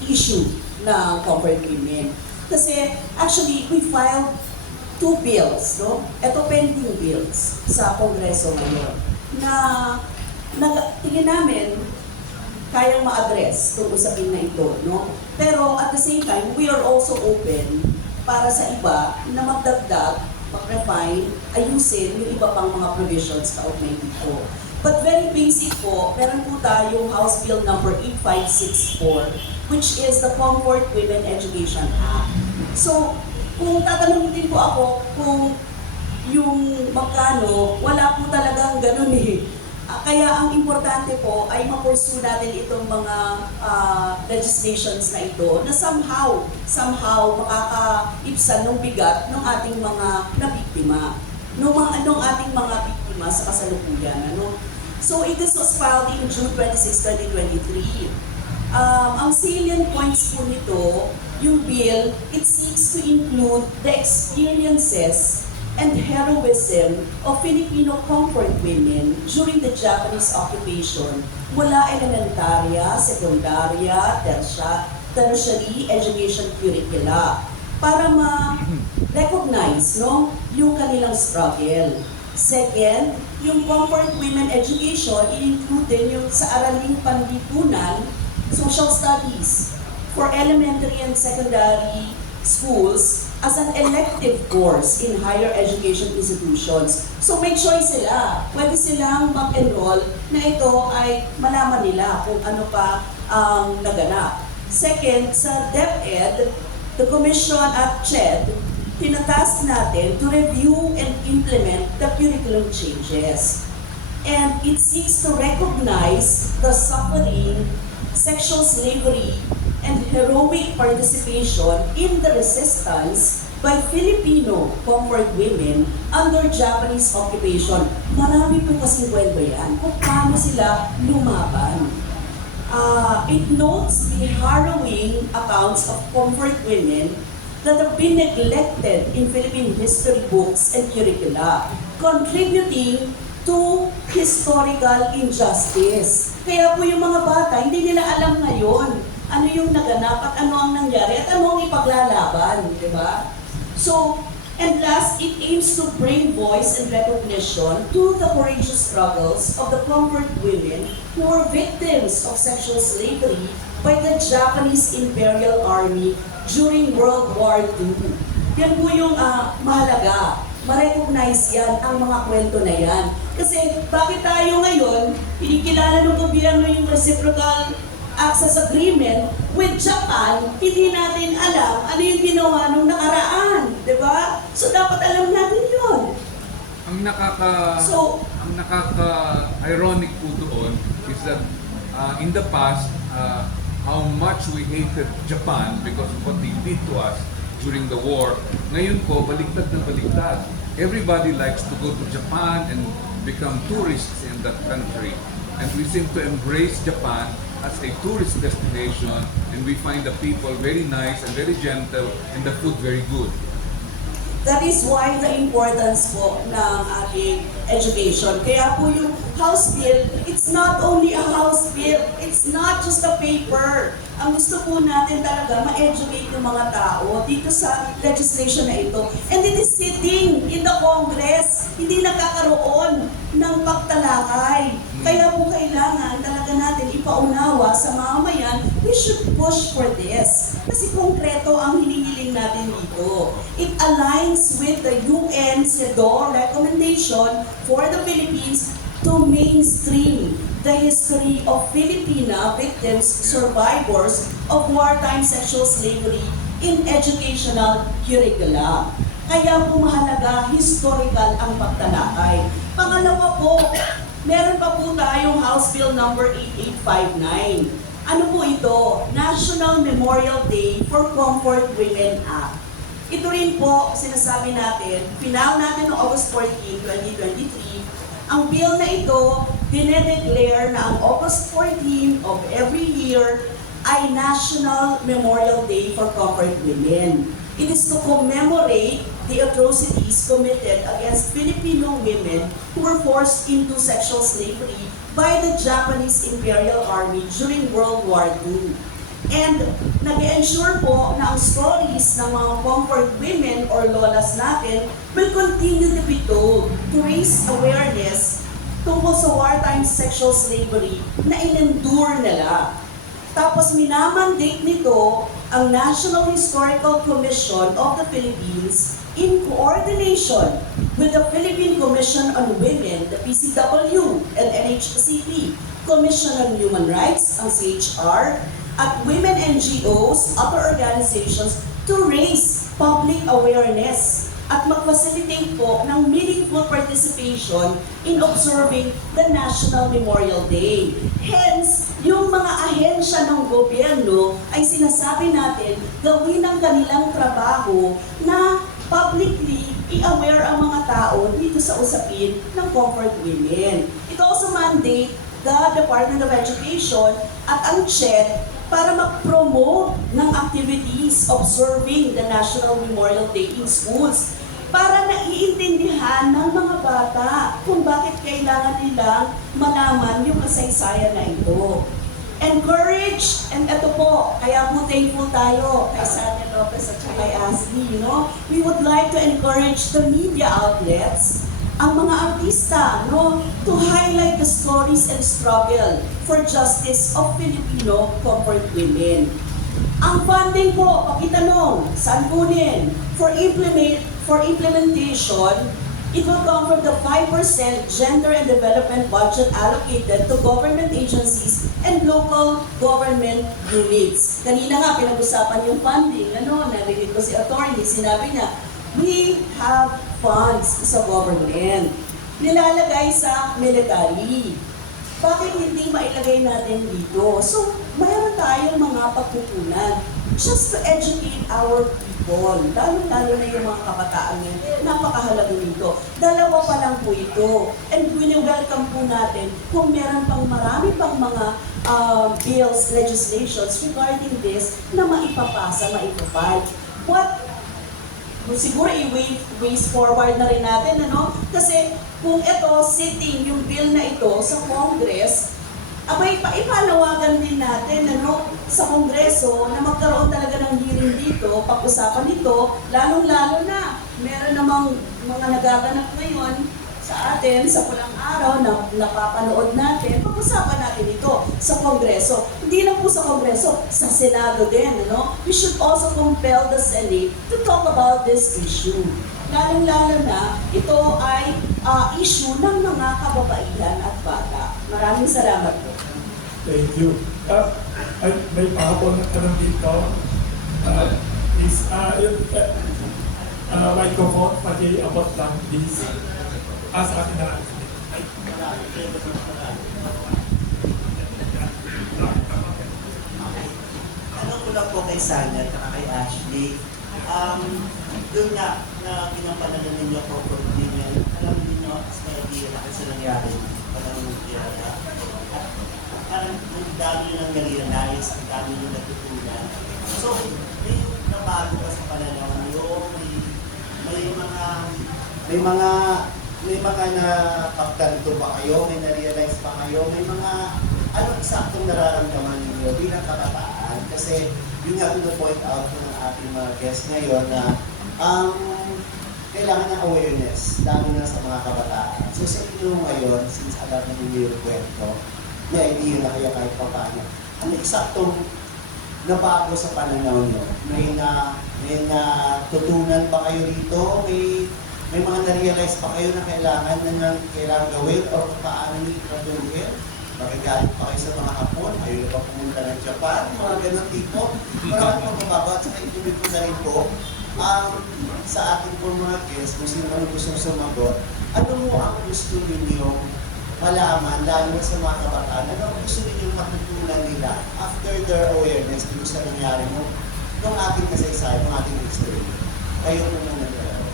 issue ng comfort women. Kasi actually, we filed 2 bills, no? Ito pending bills sa Kongreso ngayon na tingin namin kayang ma-address itong usapin na ito, no? Pero at the same time, we are also open para sa iba na magdagdag, mag-refine, ayusin yung iba pang mga provisions kaugnay dito. But very basic po, meron po tayong House Bill number 8564, which is the Comfort Women Education Act. So, kung tatanungin din po ako kung yung magkano, wala po talagang ganun eh. Kaya ang importante po ay ma-pursue natin itong mga legislations na ito na somehow makakaibsan ng bigat ng ating mga nabiktima, ng ating mga biktima sa kasalukuyan. So this was filed in June 26, 2023. Ang salient points po nito, yung bill, it seeks to include the experiences and heroism of Filipino comfort women during the Japanese occupation mula elementarya, sekundarya, tertiary education curricula para ma-recognize yung kanilang struggle. Second, yung comfort women education, i-include din yung sa araling panlipunan, social studies for elementary and secondary schools as an elective course in higher education institutions. So may choice sila. Pwede silang mag-enroll na ito ay malaman nila kung ano pa ang naganap. Second, sa DepEd, the Commission at CHED, tinatask natin to review and implement the curriculum changes. And it seeks to recognize the suffering, sexual slavery, and heroic participation in the resistance by Filipino comfort women under Japanese occupation. Marami po kasing kwento yan kung paano sila lumaban. It notes the harrowing accounts of comfort women that have been neglected in Philippine history books and curricula, contributing to historical injustice. Kaya po yung mga bata, hindi nila alam ngayon ano yung naganap at ano ang nangyari at ano ang ipaglalaban, di ba? So, and last, it aims to bring voice and recognition to the courageous struggles of the convert women who were victims of sexual slavery by the Japanese Imperial Army during World War II. Yan po yung mahalaga. Ma-recognize yan ang mga kwento na yan. Kasi bakit tayo ngayon, pinikilala ng gobyerno yung reciprocal access agreement with Japan, hindi natin alam ano yung ginawa nung nakaraan, di ba? So dapat alam natin yun. Ang nakaka-ironic po doon is that in the past, how much we hated Japan because of what they did to us during the war. Ngayon po, baliktad na baliktad. Everybody likes to go to Japan and become tourists in that country. And we seem to embrace Japan as a tourist destination, and we find the people very nice and very gentle and the food very good. That is why the importance po ng ating education. Kaya po yung House Bill, it's not only a House Bill, it's not just a paper. Ang gusto po natin talaga, ma-educate yung mga tao dito sa legislation na ito. And it is sitting in the Congress, hindi nagkakaroon ng pagtalakay. Kaya po kailangan talaga natin ipaunawa sa mamamayan, we should push for this. Kasi konkreto ang hinihiling natin dito. It aligns with the UN CEDAW recommendation for the Philippines to mainstream the history of Filipina victims, survivors of wartime sexual slavery in educational curricula. Kaya po mahalaga, historical ang pagtalakay. Pangalawa po, meron pa po tayong House Bill number 8859. Ano po ito? National Memorial Day for Comfort Women Act. Ito rin po, sinasabi natin, final natin noong August 14, 2023, ang bill na ito, dinedeclare na ang August 14 of every year ay National Memorial Day for Comfort Women. It is to commemorate the atrocities committed against Filipino women who were forced into sexual slavery by the Japanese Imperial Army during World War II. And nag-ensure po na ang stories ng mga comfort women or lolas natin will continue to be told to raise awareness tungkol sa wartime sexual slavery na in-endure nila. Tapos minamandate nito ang National Historical Commission of the Philippines in coordination with the Philippine Commission on Women, the PCW, and NHCP, Commission on Human Rights, ang CHR, at women NGOs, other organizations to raise public awareness at mag-facilitate po ng meaningful participation in observing the National Memorial Day. Hence, yung mga ahensya ng gobyerno ay sinasabi natin gawin ang kanilang trabaho na publicly i-aware ang mga tao dito sa usapin ng comfort women. It also mandate the Department of Education at ang CHED para mag-promote ng activities observing the National Memorial Day in schools para naiintindihan ng mga bata kung bakit kailangan nilang malaman yung kasaysayan na ito. Encourage, and ito po, kaya po thankful tayo kay Sanya Lopez at kay Ashley, we would like to encourage the media outlets, ang mga artista, to highlight the stories and struggle for justice of Filipino comfort women. Ang funding po, pakitanong, saan kunin? For implementation, it will come from the 5% gender and development budget allocated to government agencies and local government units. Kanina nga, pinag-usapan yung funding, narinig ko si attorney, sinabi niya, we have funds sa government. Nilalagay sa military. Bakit hindi mailagay natin dito? So, mayroon tayong mga pagkukunan just to educate our people. Lalo na yung mga kabataan ngayon. Napakahalaga nito. Dalawa pa lang po ito. And welcome po natin kung meron pang marami pang mga bills, legislations regarding this na maipapasa, maipapal. What siguro i-waste forward na rin natin, ano? Kasi kung ito, sitting yung bill na ito sa Congress, abay, ipanawagan din natin, ano, sa Kongreso na magkaroon talaga ng hearing dito, pag-usapan nito, lalong-lalo na, meron namang mga nagaganap ngayon sa atin, sa pulang araw na napapanood natin, pag-usapan natin ito sa Kongreso. Hindi lang po sa Kongreso, sa Senado din, ano? We should also compel the Senate to talk about this issue. Lalong-lalo na, ito ay issue ng mga kababaihan at bata. Maraming salamat po. Thank you. Ay, may pahabol na tanong dito. Microphone, pag-iabot lang, please. Sa akin na lang. Tanong ko lang po kay Sanya at kay Ashley. Doon nga na pinampanalan ninyo po po ninyo, alam ninyo as may idea na kasi nangyari parang nangyari. At parang ang dami nyo nang nare-realize, ang dami nyo natutunan. So, may nabago ba sa pananaw nyo? May mga napagtanto ba kayo? May na-realize pa kayo? May mga anong eksaktong nararamdaman ninyo bilang kabataan? Kasi yun nga point out ko ng ating mga guests ngayon na kailangan ng awareness, lalo na sa mga kabataan. So sa inyo ngayon, since alam na ninyo yung kwento, may idea na kaya kahit pa paano, ano eksaktong nabago sa pananaw nyo? May natutunan ba kayo rito? May mga na-realize pa kayo na kailangan gawin o paano nyo itraduhin? Magagalit pa kayo sa mga Hapon? Ayaw na pa pumunta ng Japan? Mga ganun tipo. Marami pang mababat. Sa kaitubig ko na rin po, sa ating po mga guests, kung sino ano gusto sumagot, ano mo ang gusto ninyo malaman, lalo na sa mga kabataan, ano ang gusto ninyo matutunan nila after their awareness dito sa nangyari mo ng ating kasaysayan, ng ating history? Kayo po muna nila.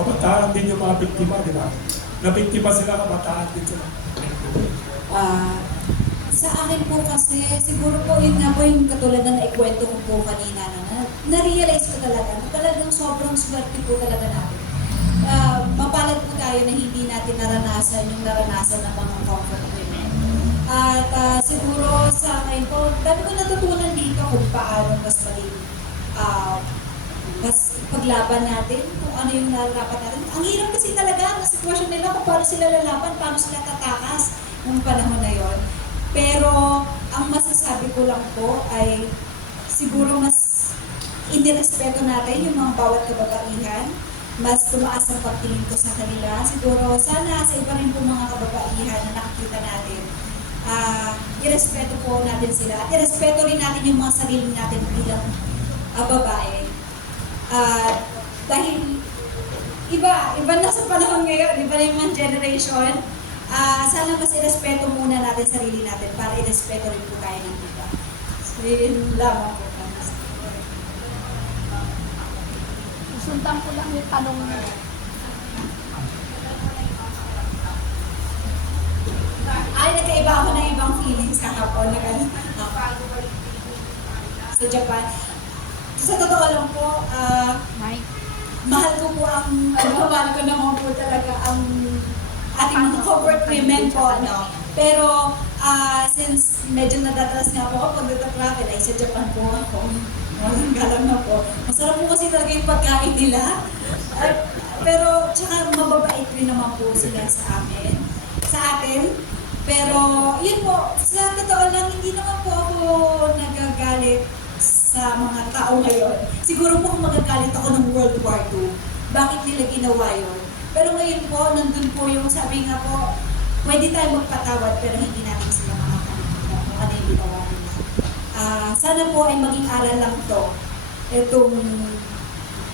Kabataan din yung mga biktima, di ba? Nabiktima sila, kabataan din sila. Sa akin po kasi, siguro po yun nga po yung katulad na naikwento ko po kanina na-realize ko talaga na talagang sobrang swerte po talaga natin. Mapalad po tayo na hindi natin naranasan yung naranasan ng mga comfort women. At siguro sa akin po, dami ko natutunan dito kung paano mas maging mas paglaban natin, kung ano yung nararapat natin. Ang hirap kasi talaga ng sitwasyon nila kung paano sila lalaban, paano sila tatakas ng panahon na yon. Pero ang masasabi ko lang po ay siguro mas inirespeto natin yung mga bawat kababaihan, mas tumaas ang pagtingin ko sa kanila. Siguro sana sa iba rin po mga kababaihan na nakikita natin, irespeto po natin sila at irespeto rin natin yung mga sarili natin bilang babae. Dahil iba na sa panahon ngayon, iba na yung mga generation. Sana mas irespeto muna natin sarili natin para irespeto rin po tayo ng iba. So yun lamang po. Sundan ko lang yung tanong mo. Nagkaiba ako ng ibang feelings kahapon na gano'n. Sa Japan. Sa totoo lang po, mahal ko po mahal ko naman po talaga ang ating mga corporate women po, no? Pero, since medyo nadatalas nga po ako pag nagta-travel, ay sa Japan po ako. Walang galang na po. Masarap po kasi talaga yung pagkain nila. Pero, tsaka mababait rin naman po sila sa atin. Pero, yun po, sa totoo lang, hindi naman po ako nagagalit sa mga tao ngayon. Siguro po kung magagalit ako ng World War II, bakit nila ginawa yun? Pero ngayon po, nandun po yung sabi nga po, pwede tayo magpatawad pero hindi natin sila makakalimutan kung ano yung ginawa nila. Sana po ay maging aral lang to. Itong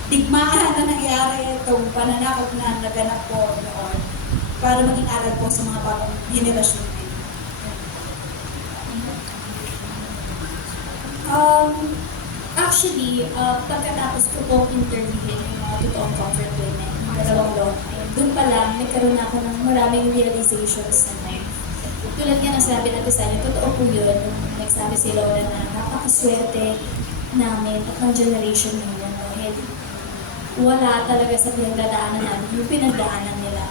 digmaan na nangyari, itong pananakot na naganap po noon, para maging aral po sa mga bagong henerasyon. Actually, pagkatapos ko pong interviewin yung mga totoong comfort women, dalawang long time, doon pa lang, nagkaroon ako ng maraming realizations na ngayon. Tulad nga ng sabi natin sa inyo, totoo po yun, nagsabi si Laura na napakaswerte namin at ng generation ninyo dahil wala talaga sa pinagdadaanan natin yung pinagdaanan nila.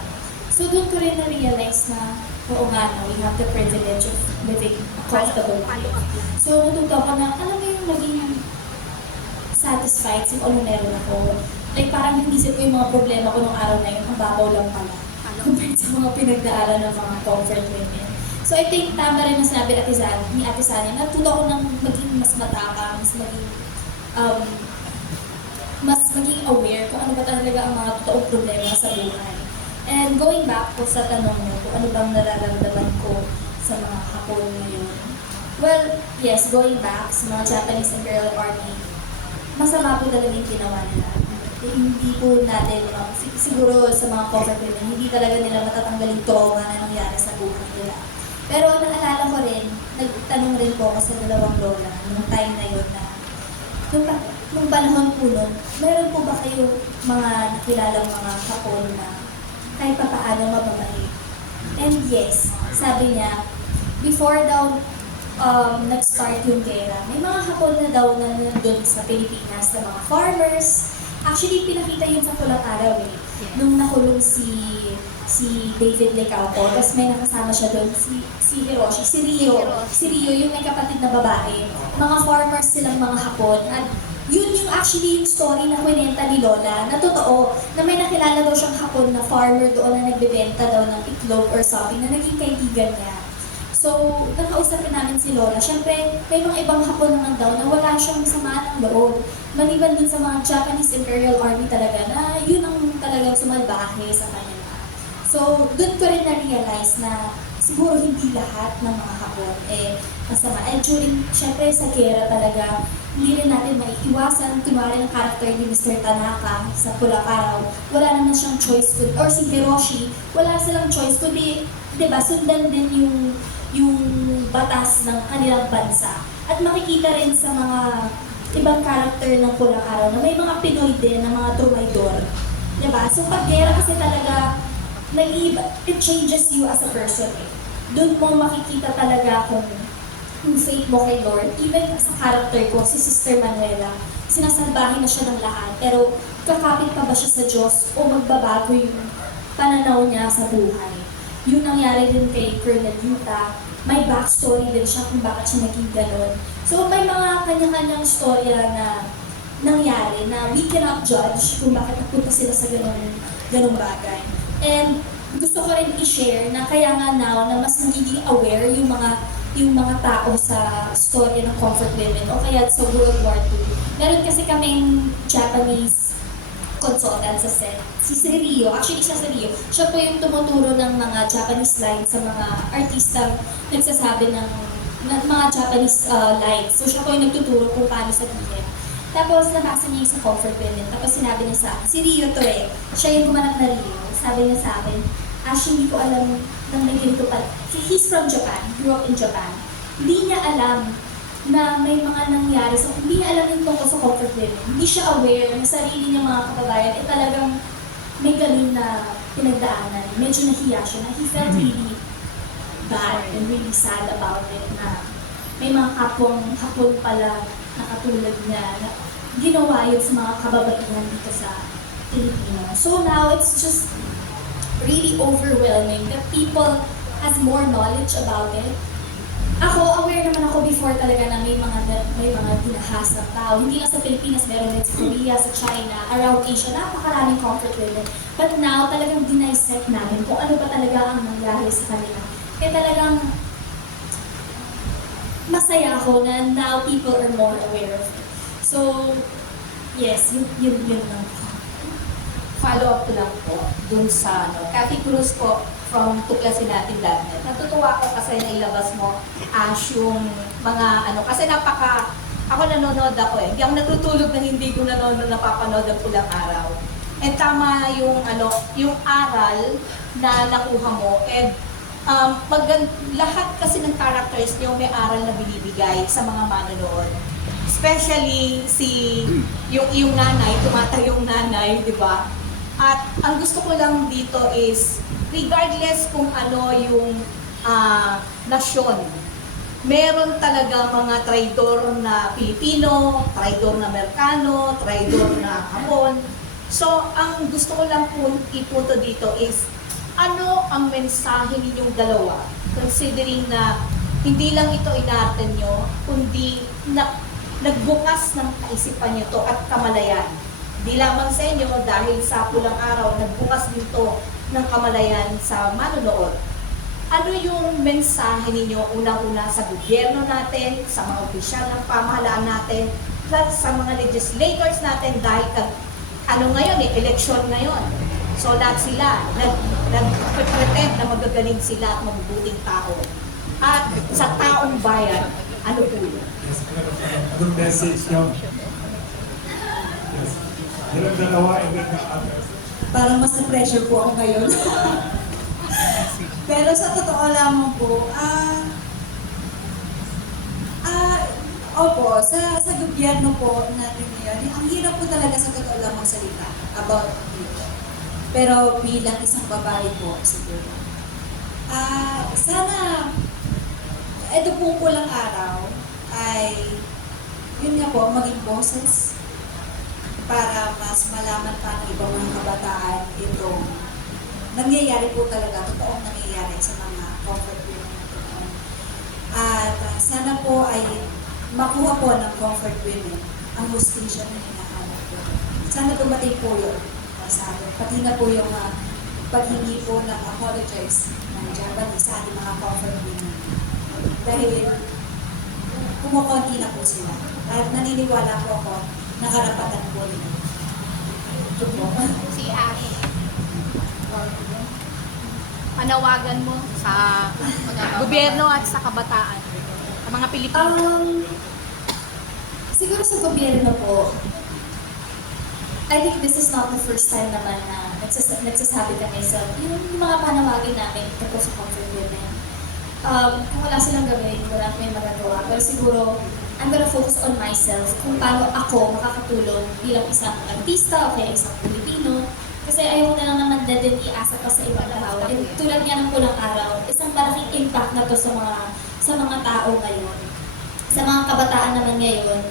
So doon ko rin na-realize na, oo nga no, we have the privilege of living a comfortable life. So natuto ko na, alam mo yung maging satisfied sa kung ano meron ako. Like parang naisip ko yung mga problema ko nung araw na yun, ang babaw lang pala. Compared sa mga pinagdaanan ng mga comfort women. So I think tama rin na sinabi ni Ate Sani, natuto ko ng maging mas matapang, mas maging aware kung ano ba talaga ang mga totoong problema sa buhay. And going back po sa tanong mo, kung ano bang nararamdaman ko sa mga Hapon ngayon. Well, yes, going back sa mga Japanese Imperial Army, masama po talaga yung ginawa nila. Hindi po natin, siguro sa mga comfort women, hindi talaga nila matatanggal yung trauma na nangyari sa buhay nila. Pero naalala ko rin, nagtanong rin po ako sa dalawang lola nung time na yun na nung panahon po nun, meron po ba kayo mga nakilalang mga Hapon na kahit pa paano mababait? And yes, sabi niya, before daw nag-start yung gera, may mga Hapon na daw na nandun sa Pilipinas na mga farmers. Actually, pinakita yun sa Pulang Araw eh. Nung nakulong si David Lecauco, tapos may nakasama siya doon, si Hiroshi, si Rio, yung may kapatid na babae. Mga farmers silang mga Hapon. At yun yung actually yung story na kwinenta ni Lola, na totoo, na may nakilala daw siyang Hapon na farmer doon na nagbebenta daw ng itlog or something na naging kaibigan niya. So, nakausapin namin si Lola. Siyempre, may mga ibang Hapon naman daw na wala siyang samaan ng loob. Maliban dun sa mga Japanese Imperial Army talaga na yun ang talagang sumalbahe sa kanila. So, dun ko rin na-realize na siguro hindi lahat ng mga Hapon masama. And during, siyempre sa gera talaga, hindi rin natin maiiwasan. Kunwari ang character ni Mr. Tanaka sa Pulang Araw, wala naman siyang choice. Or si Hiroshi, wala silang choice. Kundi, diba, sundan din yung batas ng kanilang bansa. At makikita rin sa mga ibang character ng Pulang Araw na may mga Pinoy din na mga trumaydor. Diba? So pag gera kasi talaga, it changes you as a person eh. Doon mo makikita talaga kung yung faith mo kay Lord. Even sa character ko, si Sister Manuela, sinasalbahin na siya ng lahat. Pero kakapit pa ba siya sa Diyos o magbabago yung pananaw niya sa buhay? Yung nangyari din kay Colonel Yuta, may backstory din siya kung bakit siya naging ganon. So may mga kanya-kanyang storya na nangyari na we cannot judge kung bakit napunta sila sa ganong bagay. And gusto ko rin i-share na kaya nga now na mas nagiging aware yung mga tao sa storya ng comfort women o kaya sa World War II. Meron kasi kaming Japanese consultant sa set. Si Rio, actually siya si Rio, siya po yung tumuturo ng mga Japanese lines sa mga artistang nagsasabi ng mga Japanese lines. So siya po yung nagtuturo kung paano sabihin. Tapos nabasa niya yung sa comfort women. Tapos sinabi niya sa akin, si Rio to eh, siya yung gumanap na Rio. Sabi niya sa akin, hindi ko alam nang naging ito pala. He's from Japan, grew up in Japan. Hindi niya alam na may mga nangyari. So, hindi niya alam yung tungkol sa comfort women. Hindi siya aware na sarili niya mga kababayan talagang may galing na pinagdaanan. Medyo nahiya siya na he felt really bad and really sad about it na may mga Hapon pala na katulad niya na ginawa yun sa mga kababaihan dito sa Pilipino. So now, it's just really overwhelming that people has more knowledge about it. Ako, aware naman ako before talaga na may mga dinahasang tao. Hindi lang sa Pilipinas, meron din sa Korea, sa China, around Asia, napakaraming comfort women. But now, talagang dinisect namin kung ano ba talaga ang nangyari sa kanila. Kaya talagang masaya ako na now people are more aware of it. So, yes, yun lang po. Follow-up ko lang po dun sa Cathy Cruz po from Tuklasin Natin Lahat. Natutuwa ko kasi nailabas mo yung mga kasi ako nanonood ako eh. Hindi ako natutulog na hindi ko napapanood ang Pulang Araw. And tama yung yung aral na nakuha mo. And lahat kasi ng characters niyo may aral na binibigay sa mga manonood. Especially yung nanay, tumatayong nanay, di ba? At ang gusto ko lang dito is, regardless kung ano yung nasyon, meron talaga mga traidor na Pilipino, traidor na Amerikano, traidor na Hapon. So, ang gusto ko lang po ipunto dito is, ano ang mensahe ninyong dalawa? Considering na hindi lang ito inaten nyo, kundi nagbukas ng kaisipan nyo to at kamalayan. Di lamang sa inyo dahil sa pulang araw, nagbukas din to ng kamalayan sa manonood. Ano yung mensahe ninyo unang-una sa gobyerno natin, sa mga opisyal ng pamahalaan natin, plus sa mga legislators natin dahil ngayon election ngayon. So lahat sila, nag-pretend na magagaling sila at mabubuting tao. At sa taong bayan, ano po yun? Yes, anong message nyo? Yes. Yung dalawa and then the others. Parang mas na-pressure po ako ngayon. Pero sa totoo lamang po, opo, sa gobyerno po natin ngayon, ang hirap po talaga sa totoo lamang salita about dito. Pero bilang isang babae po, siguro. Sana, ito po pulang araw ay, yun nga po, maging boses para mas malaman pa ng ibang mga kabataan itong nangyayari po talaga, totoong nangyayari sa mga comfort women natin noon. At sana po ay makuha po ng comfort women ang hustisya na hinahanap po. Sana dumating po yun sa atin. Pati na po yung paghingi po ng apologize ng Japanese sa ating mga comfort women. Dahil kumukonti na po sila. At naniniwala po ako na karapatan po nila. Ito po. Si Ash, panawagan mo sa gobyerno at sa kabataan, sa mga Pilipino. Siguro sa gobyerno po, I think this is not the first time naman na nagsasabi kami sa yung mga panawagin namin tungkol sa comfort women. Kung wala silang gawin, wala kami magagawa. Pero siguro, I'm gonna focus on myself kung paano ako makakatulong bilang isang artista o kaya isang Pilipino. Kasi ayaw na lang naman din iasa pa sa ibang tao. And tulad nga ng pulang araw, isang malaking impact na to sa mga tao ngayon. Sa mga kabataan naman ngayon,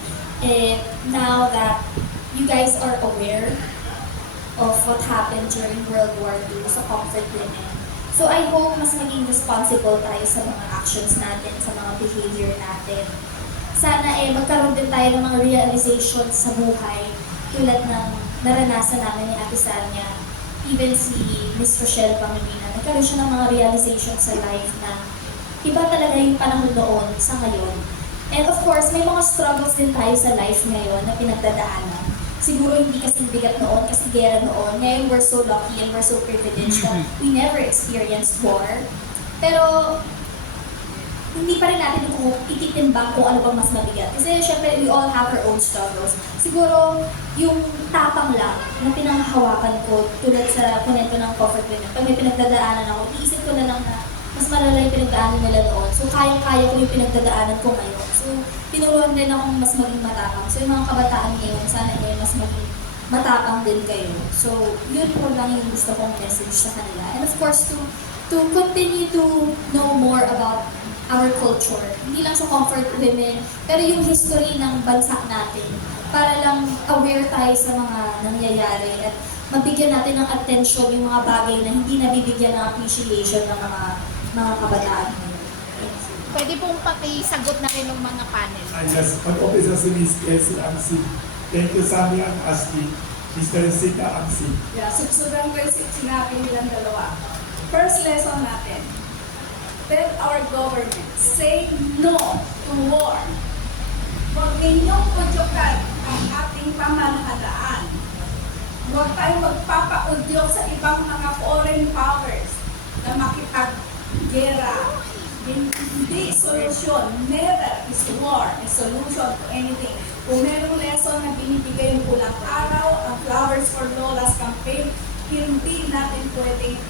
now that you guys are aware of what happened during World War II sa comfort women. So I hope mas maging responsible tayo sa mga actions natin, sa mga behavior natin. Sana magkaroon din tayo ng mga realizations sa buhay tulad ng naranasan namin ni Ate Sanya, even si Miss Rochelle Pangilinan. Nagkaroon siya ng mga realizations sa life na iba talaga yung panahon noon sa ngayon. And of course, may mga struggles din tayo sa life ngayon na pinagdadaanan. Siguro hindi kasing bigat noon, kasi gera noon. Ngayon, we're so lucky and we're so privileged that we never experienced war. Pero, hindi pa rin natin ititimbang kung ano bang mas mabigat. Kasi syempre, we all have our own struggles. Siguro, yung tapang lang na pinanghahawakan ko tulad sa kunento ng comfort women, pag may pinagdadaanan ako, iisip ko na lang na mas malala yung pinagdaanan nila noon. So, kaya-kaya ko yung pinagdadaanan ko ngayon. So, tinuruan din akong mas maging matapang. So, yung mga kabataan ngayon, sana ngayon mas maging matapang din kayo. So, yun po lang yung gusto kong message sa kanila. And of course, to continue to know more about our culture. Hindi lang sa comfort women, pero yung history ng bansa natin. Para lang aware tayo sa mga nangyayari at mabigyan natin ng attention yung mga bagay na hindi nabibigyan ng appreciation ng mga kabataan. Pwede pong pakisagot na rin ng mga panel. Yes, mag-umpisa si Miss Elsie Angsi. Thank you, Sammy and Ashley. Mr. Sika Angsi. Yeah, susundan ko yung sinabi nilang dalawa. First lesson natin, tell our government, say no to war. Huwag ninyong kudyukan ang ating pamahalaan. Huwag tayong magpapaudyok sa ibang mga foreign powers na makipag-gera. Hindi solusyon. Never is war a solution to anything. Kung merong lesson na binibigay yung pulang araw, ang Flowers for Lola's campaign, hindi natin pwedeng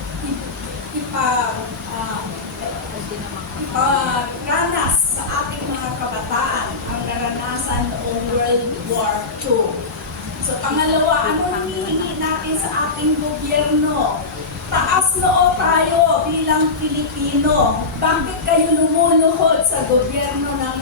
iparanas sa ating mga kabataan ang naranasan noong World War II. So pangalawa, ano hinihingi natin sa ating gobyerno? Taas noo tayo bilang Pilipino. Bakit kayo lumuluhod sa gobyerno ng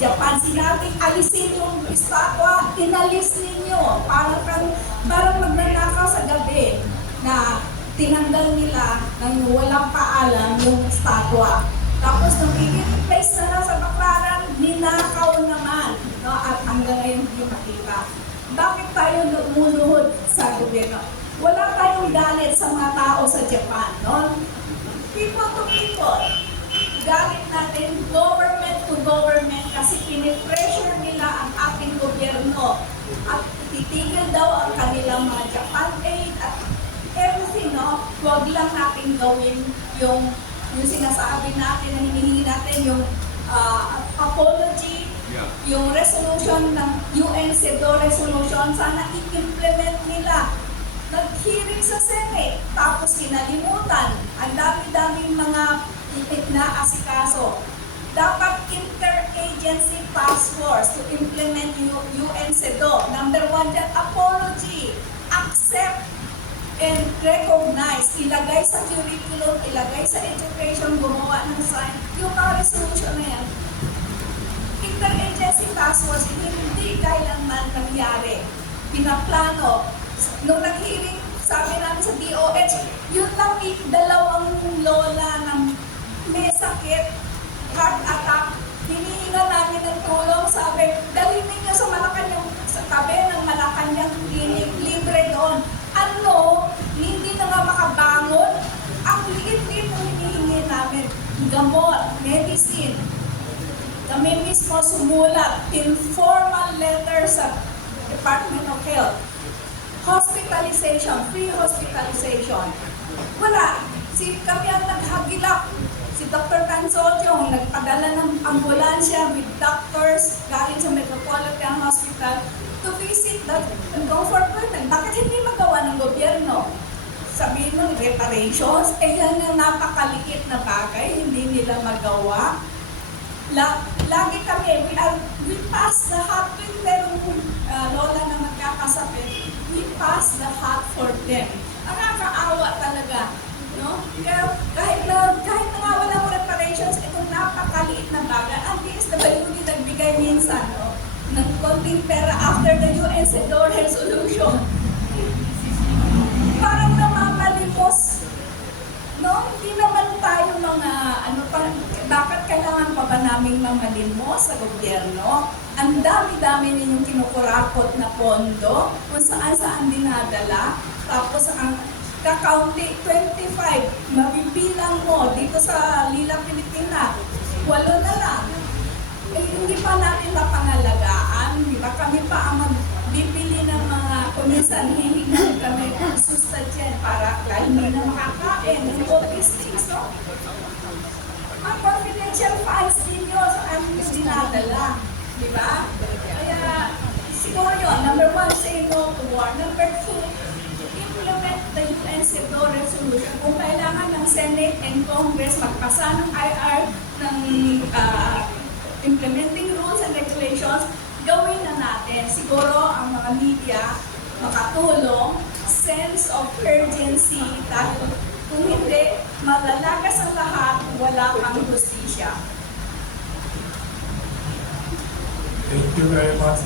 Japan. Sinabing alisin yung estatwa, inalis ninyo. Parang magnanakaw sa gabi na tinanggal nila ng walang paalam yung estatwa. Tapos nung i-replace na lang sa Baclaran, ninakaw naman. No? At hanggang ngayon hindi makita. Bakit tayo lumuluhod sa gobyerno? Wala tayong galit sa mga tao sa Japan. No? People to people. Galit natin government to government kasi pinipressure nila ang ating gobyerno at titigil daw ang kanilang mga Japan aid at everything, no? Huwag lang natin gawin yung sinasabi natin na hinihingi natin yung apology, Yeah. yung resolution ng UN CEDAW resolution, sana i-implement nila. Nag-hearing sa Senate, tapos kinalimutan. Ang dami-daming mga na-asikaso. Dapat interagency task force to implement yung UN CEDAW. Number 1 dyan, apology. Accept and recognize. Ilagay sa curriculum, ilagay sa education, gumawa ng sign. Yung mga resolution na yan. Interagency task force, hindi kailanman nangyari. Pinaplano. Nung nag-hearing, sabi namin sa DOH, yun lang dalawang lola ng may sakit, heart attack, hinihinga namin ng tulong, sabi, dalhin ninyo sa Malacanang, sa tabi ng Malacanang clinic, libre doon. Ano, hindi na nga makabangon, ang liit-liit ang hinihingi namin, gamot, medicine. Kami mismo sumulat, informal letter sa Department of Health. Hospitalization, free hospitalization. Wala. Kami ang naghagilap. Si Dr. Tansojo, nagpadala ng ambulansya with doctors galing sa Metropolitan Hospital to visit the comfort women. Bakit hindi magawa ng gobyerno? Sabihin mo, reparations, yan ang napakaliit na bagay, hindi nila magawa. Lagi kami, we pass the hat, merong lola na magkakasapit, we pass the hat for them. Ang nakakaawa talaga. No? Kaya kahit na nga walang reparations, itong napakaliit na bagay, ang DSWD nagbigay minsan, no? Ng konting pera after the UN CEDAW resolution. Parang namamalimos. No? Hindi naman tayo mga, bakit kailangan pa ba naming mamalimos sa gobyerno? Ang dami-dami ninyong kinukurakot na pondo, kung saan-saan dinadala, tapos ang kakaunti, 25, mabibilang mo dito sa Lila, Pilipina, 8 na lang. Eh, hindi pa natin mapangalagaan, di ba? Kami pa ang magbibili ng mga, kuminsan hihingan kami ng sustansya para kahit hindi na makakain, and all these things, no? Ang confidential funds din yun sa aming dinadala, di ba? Kaya, siguro yun, number 1, say no to war. Number 2, implement the UN CEDAW resolution. Kung kailangan ng Senate and Congress magpasa ng IR ng implementing rules and regulations, gawin na natin. Siguro ang mga media makatulong, sense of urgency, dahil kung hindi, malalagas ang lahat, wala pang justisya. Thank you very much.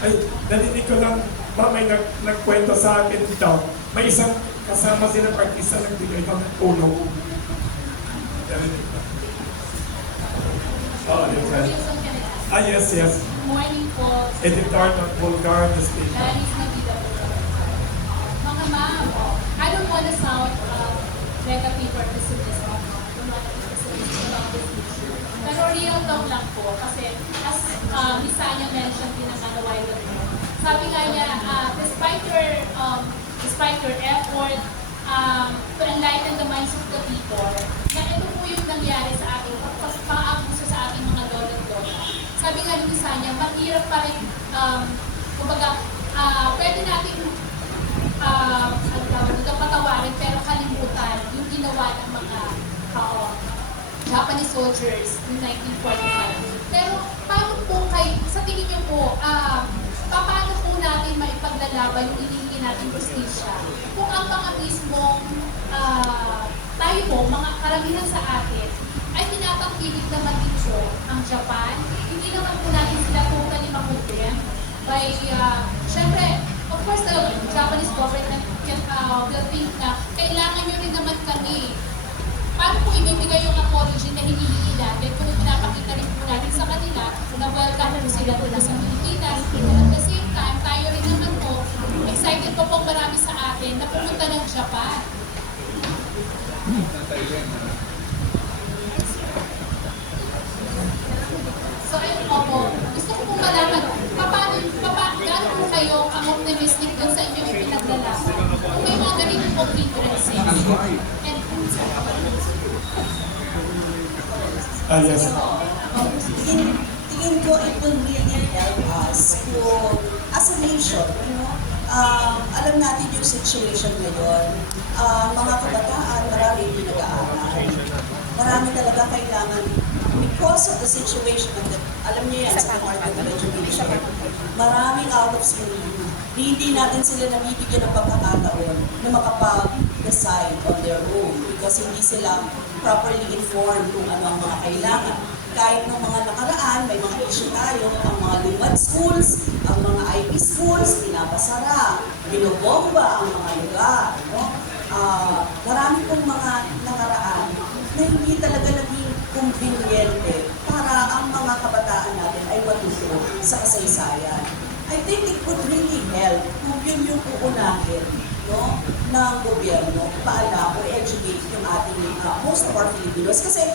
Ay, narinig ko lang, may nagkwento sa akin dito. May isang kasama silang artista nagbigay ng tulong. Narinig ko. Oh, yes. Good morning po. Editor ng Bulgar Newspaper. Lalis Nagida po. Mga ma'am, I don't want to sound negative or pessimist about this issue. Pero real talk lang po kasi as Miss Sanya mentioned din ang a while ago, sabi nga niya, despite your effort to enlighten the minds of the people, na ito po yung nangyari sa ating pang-abuso sa ating mga lolo-lola. Sabi nga ni Miss Sanya, mahirap pa rin, kumbaga, pwede natin patawarin pero kalimutan yung ginawa ng mga Japanese soldiers in 1945. Pero paano po sa tingin niyo po, paano po natin maipaglalaban yung hinihingi natin justisya kung ang mga mismong tayo po, mga karamihan sa atin, ay pinapangkilig naman din future ang Japan, hindi naman po natin sila totally makukuha. By, syempre, of course, the Japanese government will think na kailangan nyo rin naman kami. Paano po ibibigay yung apology na hinihingi natin kung pinapakita rin po natin sa kanila na welcome po sila po sa Pilipinas. At the same time, tayo rin naman po, excited po po marami sa atin na pumunta ng Japan. So ayun po po, gusto ko pong malaman, gaano po kayo ang optimistic dun sa inyong ipinaglalaban? Kung may mga ganito pong differences. And Yes. Tingin ko it will really help us to, as a nation, alam natin yung situation ngayon. Mga kabataan, marami hindi nag-aaral. Marami talaga kailangan, because of the situation of the, alam niyo yan, sa Department of Education, maraming out of school. Hindi natin sila nabibigyan ng pagkakataon na makapag-decide on their own because hindi sila properly informed kung ano ang mga kailangan. Kahit ng mga nakaraan, may mga issue tayo, ang mga lumad schools, ang mga IP schools, pinapasara, binobomba ang mga lugar. No? Marami pong mga nakaraan na hindi talaga naging conveniente para ang mga kabataan natin ay matuto sa kasaysayan. I think it would really help kung yun yung uunahin, no, ng gobyerno para o educate yung ating most of our Filipinos. Kasi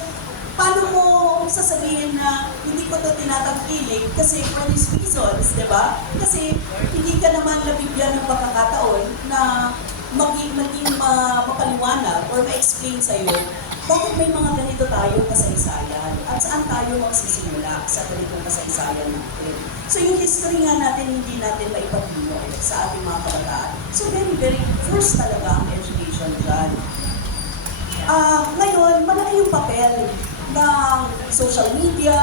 paano mo sasabihin na hindi ko ito tinatangkilik kasi for these reasons, di ba? Kasi hindi ka naman nabigyan ng pagkakataon na maging mapaliwanag or ma-explain sa'yo bakit may mga ganito tayong kasaysayan at saan tayo magsisimula sa ganitong kasaysayan natin. So yung history nga natin, hindi natin maipagino sa ating mga kabataan. So very first talaga ang education dyan. Ngayon, malaki yung papel ng social media,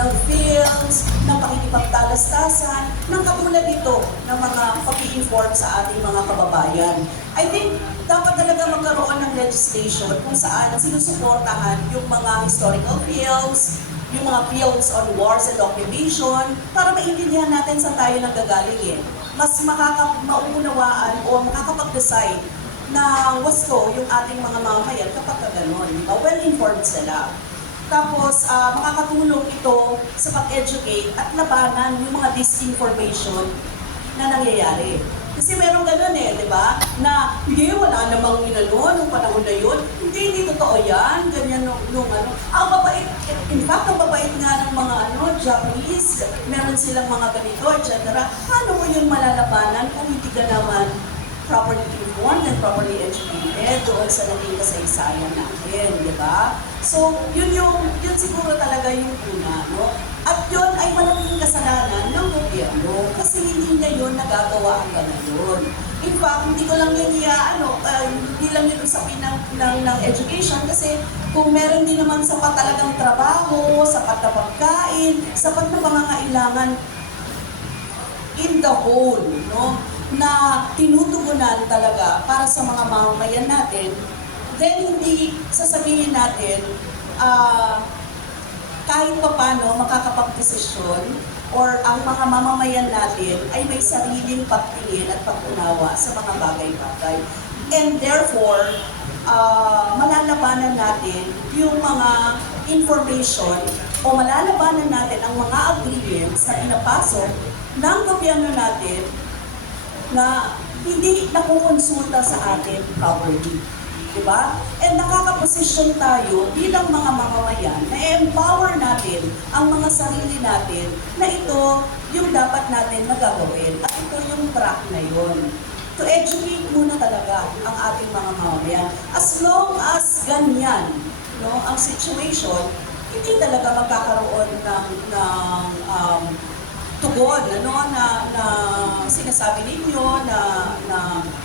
ng films, ng pakikipagtalastasan, ng katulad nito ng mga pag-i-inform sa ating mga kababayan. I think dapat talaga magkaroon ng legislation kung saan sinusuportahan yung mga historical films, yung mga films on wars and occupation, para maintindihan natin saan tayo nanggagaling. Mas mauunawaan o makakapag-decide na wasto yung ating mga mamamayan kapag gano'n, di ba? Well-informed sila. Tapos, makakatulong ito sa pag-educate at labanan yung mga disinformation na nangyayari. Kasi merong gano'n di ba? Na hindi, wala namang inano nung panahon na yun. Hindi totoo yan. Ganyan nung ano. Ang babait, in fact, ang babait nga ng mga Japanese, meron silang mga ganito, etc. Paano mo yung malalabanan kung hindi ka naman properly informed and properly educated doon sa naging kasaysayan natin, di ba? So, yun siguro talaga yung una, no? At yun ay malaking kasalanan ng gobyerno kasi hindi niya yun nagagawa hanggang ngayon. In fact, hindi ko lang yan hindi lang yun usapin ng education kasi kung meron din naman sapat talagang trabaho, sapat na pagkain, sapat na pangangailangan in the whole, no? Na tinutugunan talaga para sa mga mamamayan natin, then hindi sasabihin natin kahit pa paano makakapag-desisyon or ang mga mamamayan natin ay may sariling pagtingin at pag-unawa sa mga bagay-bagay. And therefore, malalabanan natin yung mga information o malalabanan natin ang mga agreements na pinapasok ng gobyerno natin na hindi nakukonsulta sa atin properly. Diba? And nakakaposisyon tayo bilang mga mamamayan na empower natin ang mga sarili natin na ito yung dapat natin nagagawin at ito yung track na yun. To educate muna talaga ang ating mga mamamayan. As long as ganyan, no, ang situation, hindi talaga magkakaroon ng tugon, na sinasabi ninyo na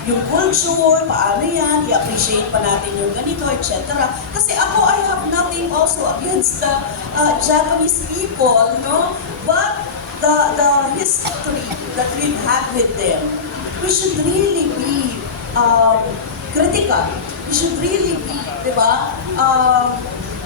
yung culture, paano yan, i-appreciate pa natin yung ganito, etc. Kasi ako, I have nothing also against the Japanese people, no? But the history that we've had with them, we should really be critical. We should really be, di ba?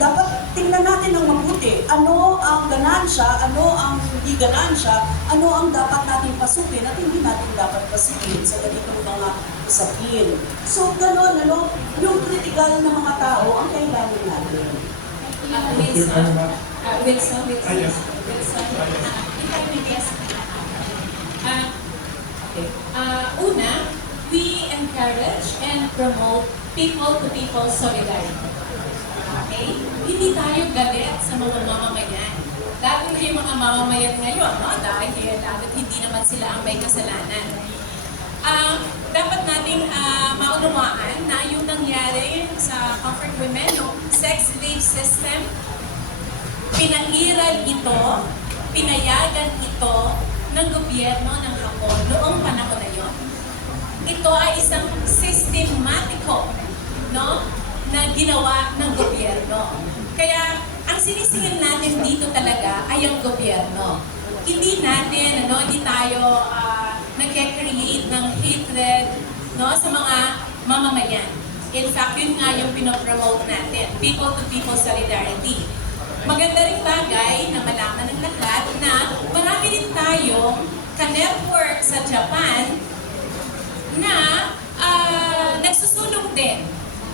dapat tingnan natin ng mabuti. Ano ang ganansya, ano ang hindi ganansya, ano ang dapat natin pasukin at hindi natin dapat pasukin sa ganitong mga usapin. So, gano'n, yung critical na mga tao ang kailangan natin. Wilson. Wilson. Yes. Wilson. If I may guess. Una, we encourage and promote people-to-people solidarity. Okay? Hindi tayo galit sa mga mamamayan. Lalo na yung mga mamamayan ngayon, no? Dahil hindi naman sila ang may kasalanan. Dapat nating maunawaan na yung nangyari sa Comfort Women, yung sex slave system, pinahiral ito, pinayagan ito ng gobyerno ng Hapon noong panahon na yun. Ito ay isang sistematiko, no, na ginawa ng gobyerno. Kaya ang sinisingil natin dito talaga ay ang gobyerno. Hindi natin, hindi tayo nag-create ng hatred, no, sa mga mamamayan. In fact, yun nga yung pinopromote natin, people-to-people solidarity. Maganda rin bagay na malaman ng lahat na marami din tayong ka-network sa Japan na nagsusulong din,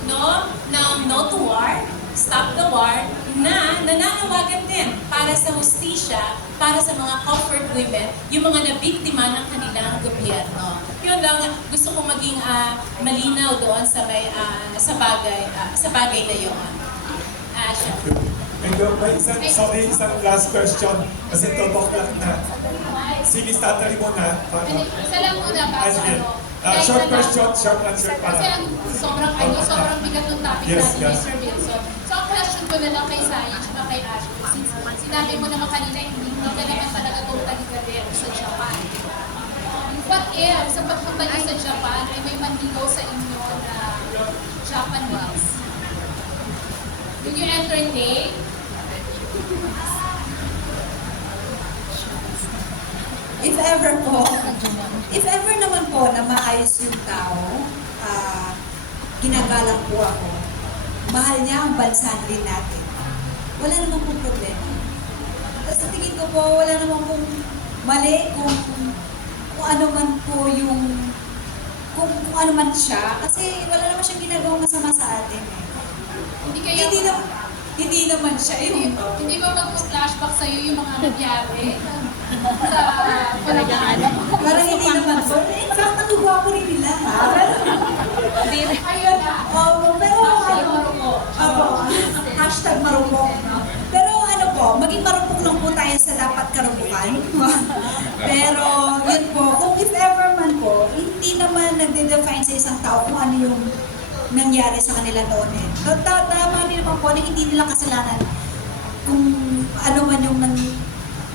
no, ng No to War, Stop the War, na nananawagan din para sa hustisya, para sa mga comfort women, yung mga nabiktima ng kanilang gobyerno. Yun lang, gusto kong maging malinaw doon sa bagay na yun. Siya. And may isang last question kasi tubok lang na. Sige, tatali mo na. Isa lang muna ba? Sige. Short question, short answer para. Kasi sobrang bigat ng topic Yes, natin, yes. Mr. Wilson. So ang question ko na lang kay Saya at kay Ashley, since sinabi mo naman kanina, hindi ka naman talaga totally career sa Japan. What if, sa pagpunta niyo sa Japan, ay may manligaw sa inyo na Japanese? Will you entertain? If ever naman po na maayos yung tao, ginagalang po ako, mahal niya ang bansa rin natin. Wala naman pong problema. Sa tingin ko po, wala naman pong mali kung ano man po yung kung ano man siya. Kasi wala naman siyang ginagawang masama sa atin. Hindi naman siya yung Hindi ba mag-flashback sa'yo yung mga nangyari sa palagaan? parang hindi naman po. In fact, natugwa ko rin nila. Ayun na. Pero hashtag marupok. Pero ano po, maging marupok lang po tayo sa dapat karupukan. Pero yun po, kung if ever man po, hindi naman nagde-define sa isang tao kung ano yung nangyari sa kanila noon eh. Tama din naman po na hindi nila kasalanan kung ano man yung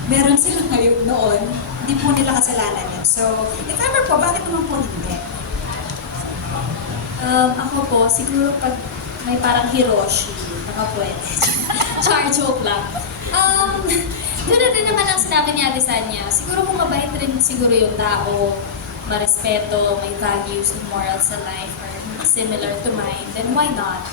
meron sila ngayon noon, hindi po nila kasalanan yun. So, if ever po, bakit naman po hindi? Ako po, siguro pag may parang Hiroshi, nakapwede. Char, joke lang. Ganoon din naman ang sinabi ni Ate Sanya. Siguro kung mabait rin siguro yung tao, marespeto, may values and morals sa life or similar to mine, then why not?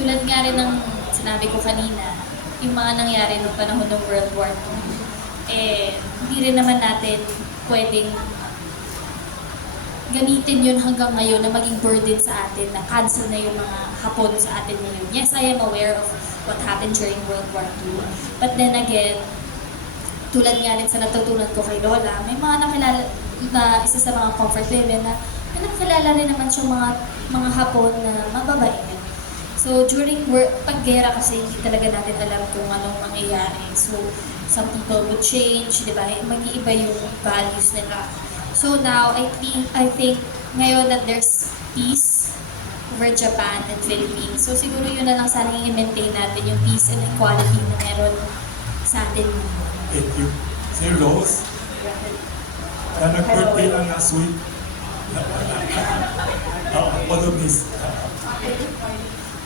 Tulad nga rin ng sinabi ko kanina, yung mga nangyari noong panahon ng World War II, hindi rin naman natin pwedeng gamitin yun hanggang ngayon na maging burden sa atin, na cancel na yung mga Hapon sa atin ngayon. Yes, I am aware of what happened during World War II. But then again, tulad nga rin sa natutunan ko kay Lola, may mga nakilala na isa sa mga comfort women na nakilala rin naman siyang mga Hapon na mababait. So during pag-gera kasi hindi talaga natin alam kung anong mangyayari. So some people would change, di ba? Mag-iiba yung values nila. So now, I think ngayon that there's peace over Japan and Philippines. So siguro yun na lang sana i-maintain natin yung peace and equality na meron sa atin. Thank you. Si Rose, na nag-birthday lang na sweet. Pag-umis.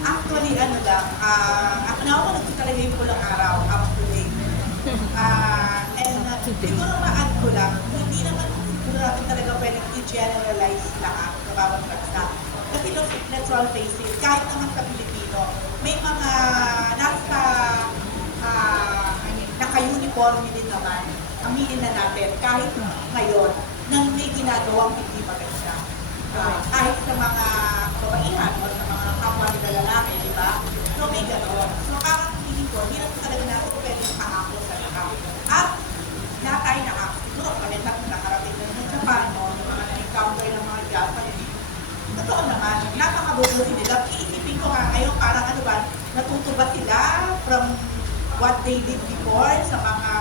Actually, ako talaga yung pulang araw, actually. Siguro ma-add ko lang, hindi naman natin talaga pwedeng i-generalize lahat na bawat bansa. Kasi let's all face it, kahit naman sa Pilipino, may mga nag-conforme din naman, aminin na natin, kahit ngayon, nang may ginagawang hindi maganda. Kahit sa mga kabaihan o sa mga kapwa nila lalaki, di ba? So may gano'n. So kakatingin ko, hindi na talaga natin pwedeng kahako sa lahat. At lahat tayo siguro kami nakarating na sa Japan, no? Yung mga na-encounter ng mga Japanese. Totoo naman, napakabubuti nila. Iisipin ko nga ngayon, parang ano ba, natuto ba sila from what they did before sa mga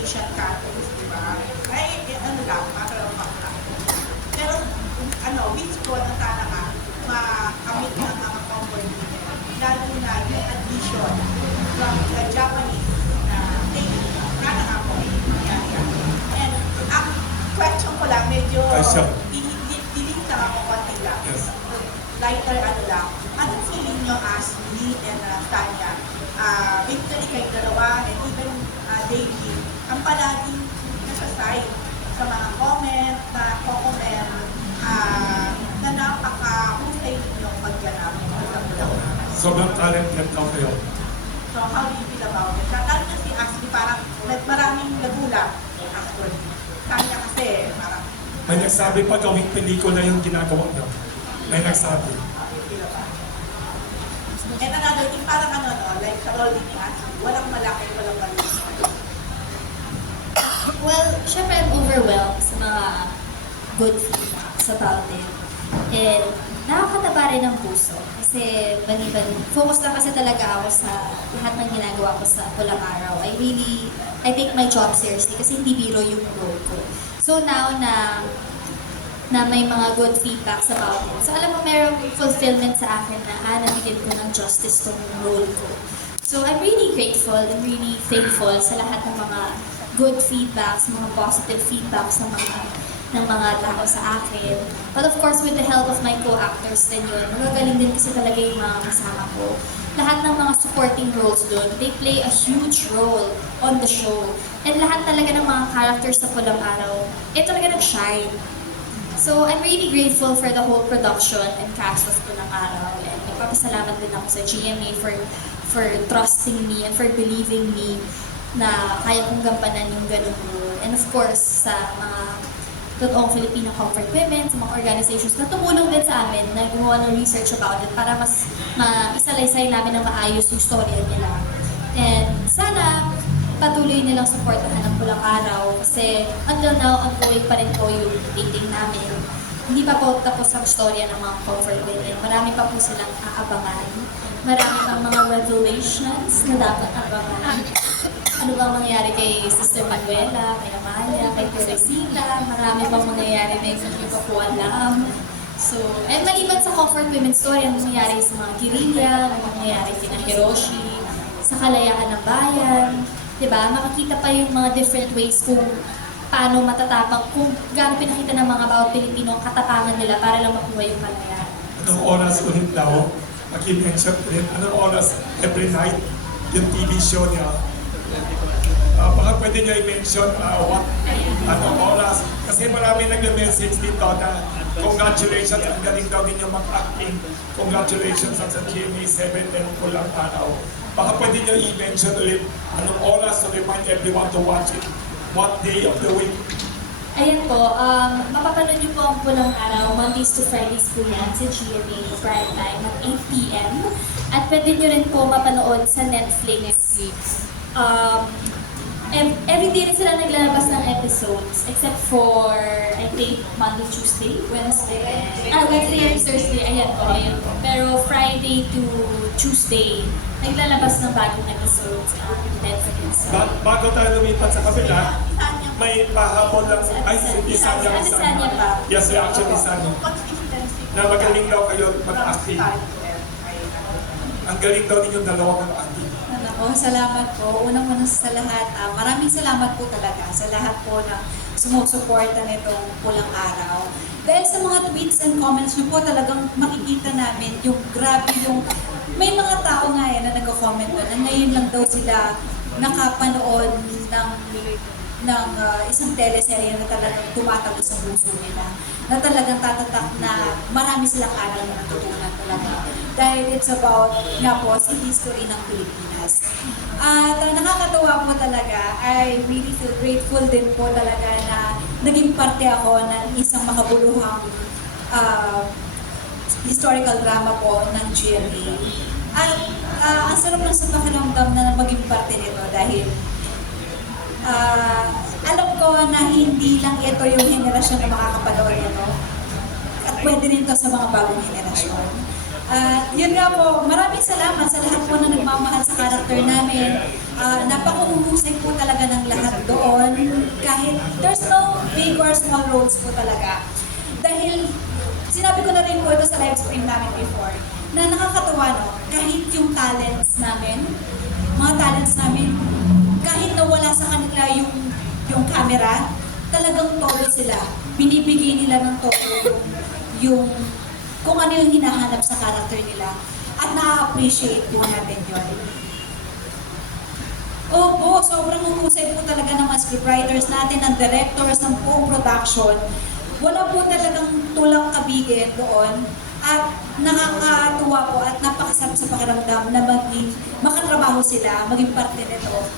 Asian countries, di ba? Ay, ano lang, matarapang lang. Pero, wish ko na sana nga, makamit ng mga comfort lalo na yung addition from the Japanese na Navy. Sana nga po, mangyari yan. And, ang question ko lang, medyo dilig lang ako konti lang. Lighter lang. Anong feeling nyo as me and Tanya? Victory kay dalawa and even Davey, ang palaging nasa side sa mga comment, na napaka-husay ninyong pagganap sa Pulawanan. Sobrang talented daw kayo. So how do you feel about it? Lalo na si Ashley, parang maraming nagulat actually. Tanya kasi, parang May nagsabi pa gawing pelikula yung ginagawa niyo. May nagsabi. and another thing, parang like sa role ni Ashley, walang malaki, walang maliit. Well, syempre I'm overwhelmed sa mga good feedbacks about it. And nakakataba rin ng puso. Kasi focus lang kasi talaga ako sa lahat ng ginagawa ko sa Pulang Araw. I take my job seriously kasi hindi biro yung role ko. So now na may mga good feedbacks about it. So alam mo, merong fulfillment sa akin na nabigyan ko ng justice tong role ko. So I'm really grateful and really thankful sa lahat ng mga good feedbacks, mga positive feedbacks ng mga tao sa akin. But of course, with the help of my co-actors din yun, magagaling din kasi talaga yung mga kasama ko. Lahat ng mga supporting roles doon, they play a huge role on the show. And lahat talaga ng mga characters sa Pulang Araw, talaga nag-shine. So I'm really grateful for the whole production and cast of Pulang Araw. And nagpapasalamat din ako sa GMA for trusting me and for believing me na kaya kong gampanan yung ganun role. And of course, sa mga totoong Filipino comfort women, sa mga organizations na tumulong din sa amin na gumawa ng research about it para mas maisalaysay namin ng maayos yung storya nila. And sana patuloy nilang supportahan ng Pulang Araw kasi until now, ongoing pa rin po yung dating namin. Hindi pa po tapos ang storya ng mga comfort women. Marami pa po silang aabangan. Marami pang mga revelations na dapat abangan. Ano bang mangyayari kay Sister Manuela, kay Amalia, kay Teresita, marami pang mangyayari na hindi pa po alam. So, and maliban sa comfort women story, ang mangyayari sa mga guerrilla, ang mangyayari kina Hiroshi, sa kalayaan ng bayan, diba? Makikita pa yung mga different ways kung paano matatapang, kung gaano pinakita ng mga bawat Pilipino ang katapangan nila para lang makuha yung kalayaan. Anong oras ulit daw? Mag-mention ulit. Anong oras every night yung TV show niya? Baka pwede nyo i-mention anong oras. Kasi marami nag-message dito na congratulations, ang galing daw din yung mag-acting. Congratulations sa GMA 7 and Pulang Araw. Baka pwede nyo i-mention ulit anong oras to remind everyone to watch it. What day of the week? Ayan po, mapapanood niyo po ang Pulang Araw, Mondays to Fridays po yan sa GMA prime time at 8 p.m. At pwede niyo rin po mapanood sa Netflix. Every day rin sila naglalabas ng episodes except for, I think, Monday, Tuesday, Wednesday. Wednesday and Thursday, ayan po. Pero Friday to Tuesday, naglalabas ng bagong episodes ang Netflix. Bago tayo lumipat sa kabila, may pahabol lang. Ay, Isanya. Yes, actually, Isanya. Na magaling daw kayo mag-acting. Ang galing daw ninyong dalawa mag-acting. Salamat po. Unang-una sa lahat, maraming salamat po talaga sa lahat po na sumusuporta nitong Pulang Araw. Dahil sa mga tweets and comments niyo po, talagang makikita namin yung grabe yung... May mga tao nga na nag-comment doon na ngayon lang daw sila nakapanood ng isang teleserye na talagang tumatagos sa puso nila. Na talagang tatatak na marami silang aral na natutunan talaga. Dahil it's about nga po sa history ng Pilipinas. At nakakatuwa po talaga. I really feel grateful din po talaga na naging parte ako ng isang makabuluhang historical drama po ng GMA. At ang sarap lang sa pakiramdam na maging parte nito dahil alam ko na hindi lang ito yung henerasyon na makakapanood nito. At pwede rin ito sa mga bagong henerasyon. Yun nga po, maraming salamat sa lahat po na nagmamahal sa karakter namin. Napakahuhusay po talaga ng lahat doon. Kahit there's no big or small roles po talaga. Dahil sinabi ko na rin po ito sa live stream namin before, na nakakatuwa no, kahit yung talents namin, mga talents namin, kahit nawala sa kanila yung camera, talagang todo sila. Binibigay nila ng todo yung kung ano yung hinahanap sa character nila. At na-appreciate po natin yun. Opo, sobrang huhusay po talaga ng mga scriptwriters natin, ng directors, ng buong production. Wala po talagang tulang kabigit doon. At nakakatuwa po at napakasarap sa pakiramdam na makatrabaho sila, maging parte nito.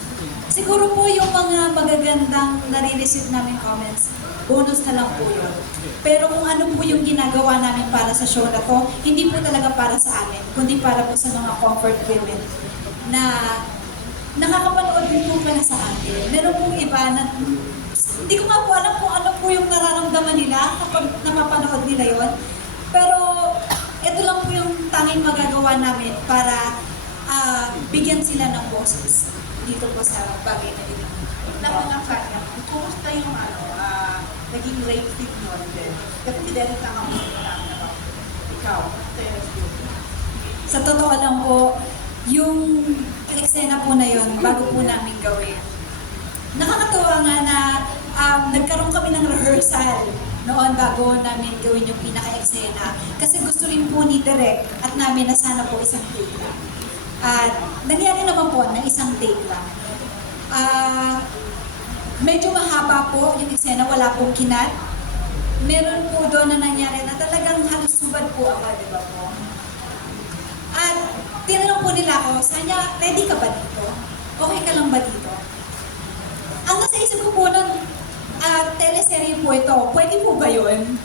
Siguro po yung mga magagandang nare-receive namin comments, bonus na lang po yun. Pero kung ano po yung ginagawa namin para sa show na to, hindi po talaga para sa amin, kundi para po sa mga comfort women na nakakapanood din po pala sa akin. Meron pong iba na hindi ko nga po alam kung ano po yung nararamdaman nila kapag napapanood nila yon. Pero ito lang po yung tanging magagawa namin para bigyan sila ng boses dito po sa bagay na dito. Naman ang kanya, kumusta yung naging rape fit yun din? Kasi si Dennis ang ang ikaw, Sa totoo lang po, yung eksena po na yun, bago po namin gawin. Nakakatuwa nga na nagkaroon kami ng rehearsal noon bago namin gawin yung pinaka-eksena. Kasi gusto rin po ni Direk at namin na sana po isang take lang. At nangyari naman po na isang take lang. Medyo mahaba po yung eksena, wala pong kinat. Meron po doon na nangyari na talagang halos subad po ako, di ba po? At tinanong po nila ako, Sanya, ready ka ba dito? Okay ka lang ba dito? Ang nasa isip ko po nun, teleserye po ito, pwede po ba yun?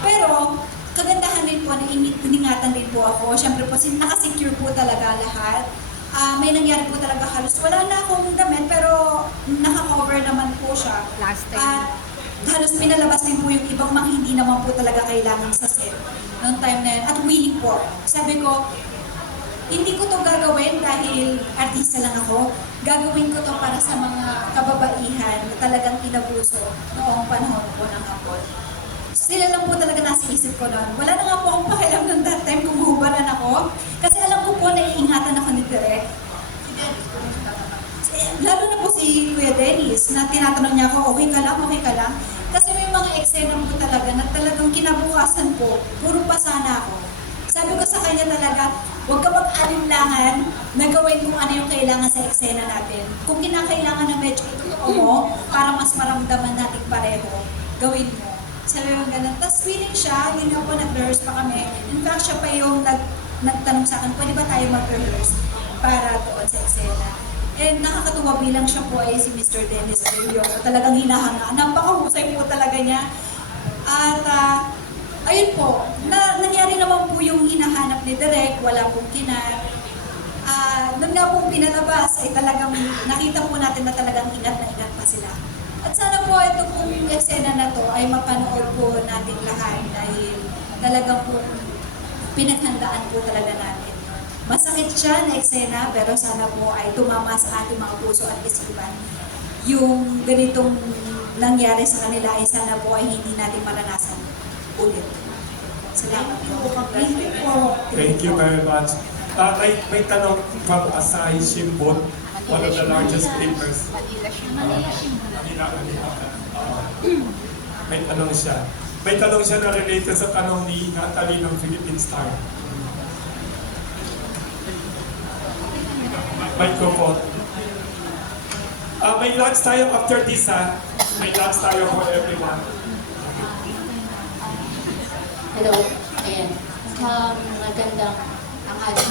Pero, kagandahan din po na iningatan din po ako. Siyempre po, nakasecure po talaga lahat. May nangyari po talaga halos wala na akong damit pero naka-cover naman po siya. At halos pinalabas din po yung ibang mga hindi naman po talaga kailangan sa set noong time na yun. At willing po. Sabi ko, hindi ko to gagawin dahil artista lang ako. Gagawin ko to para sa mga kababaihan na talagang inabuso noong panahon po ng hapon. Sila lang po talaga nasa isip ko noon. Wala na nga po akong pakialam noong that time kung mahubaran ako. Kasi alam ko po na iingatan ako ni Direk. Lalo na po si Kuya Dennis na tinatanong niya ako, okay ka lang? Kasi may mga eksena po talaga na talagang kinabukasan po, puro pasana ako. Sabi ko sa kanya talaga, huwag ka mag-alinlangan na gawin kung ano yung kailangan sa eksena natin. Kung kinakailangan na medyo itutuo mo para mas maramdaman natin pareho, gawin mo. Sabi mo ganun. Tapos feeling siya, yun nga po, nag-rehearse pa kami. In fact, siya pa yung nagtanong sa akin, pwede ba tayo mag-rehearse para doon sa eksena? And nakakatuwa bilang siya po ay si Mr. Dennis Rio. Talagang hinahanga. Napakahusay po talaga niya. At ayun po, nangyari naman po yung hinahanap ni Direk, wala pong kinat. Nung nga pong pinalabas ay talagang nakita po natin na talagang ingat na ingat pa sila. At sana po ito pong eksena na to ay mapanood po natin lahat dahil talagang po pinaghandaan po talaga natin. Masakit siya na eksena pero sana po ay tumama sa ating mga puso at isipan. Yung ganitong nangyari sa kanila ay sana po ay hindi natin maranasan ulit. Salamat po. Thank you very much. May tanong from Asahi Shimbun, one of the largest papers. May tanong siya. May tanong siya na related sa tanong ni Natalie ng Philippine Star. Microphone. May lunch tayo after this, ha? May lunch tayo for everyone. Hello. Ayan. Magandang tanghali.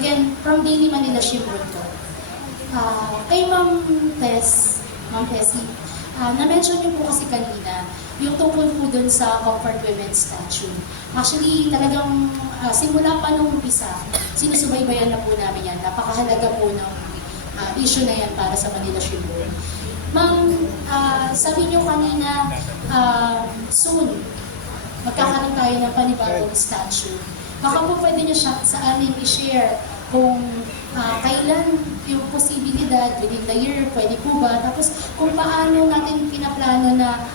Again, from Daily Manila Shimbun po. Kay Ma'am Tessie, na-mention niyo po kasi kanina, yung tungkol po dun sa Comfort Women's Statue. Actually, talagang simula pa nung umpisa, sinusubaybayan na po namin yan. Napakahalaga po ng issue na yan para sa Manila Shimbun. Ma'am, sabi niyo kanina, soon, magkakaroon tayo ng panibagong statue. Baka po pwede niyo siya sa amin i-share kung kailan yung posibilidad within the year, pwede po ba? Tapos kung paano natin pinaplano na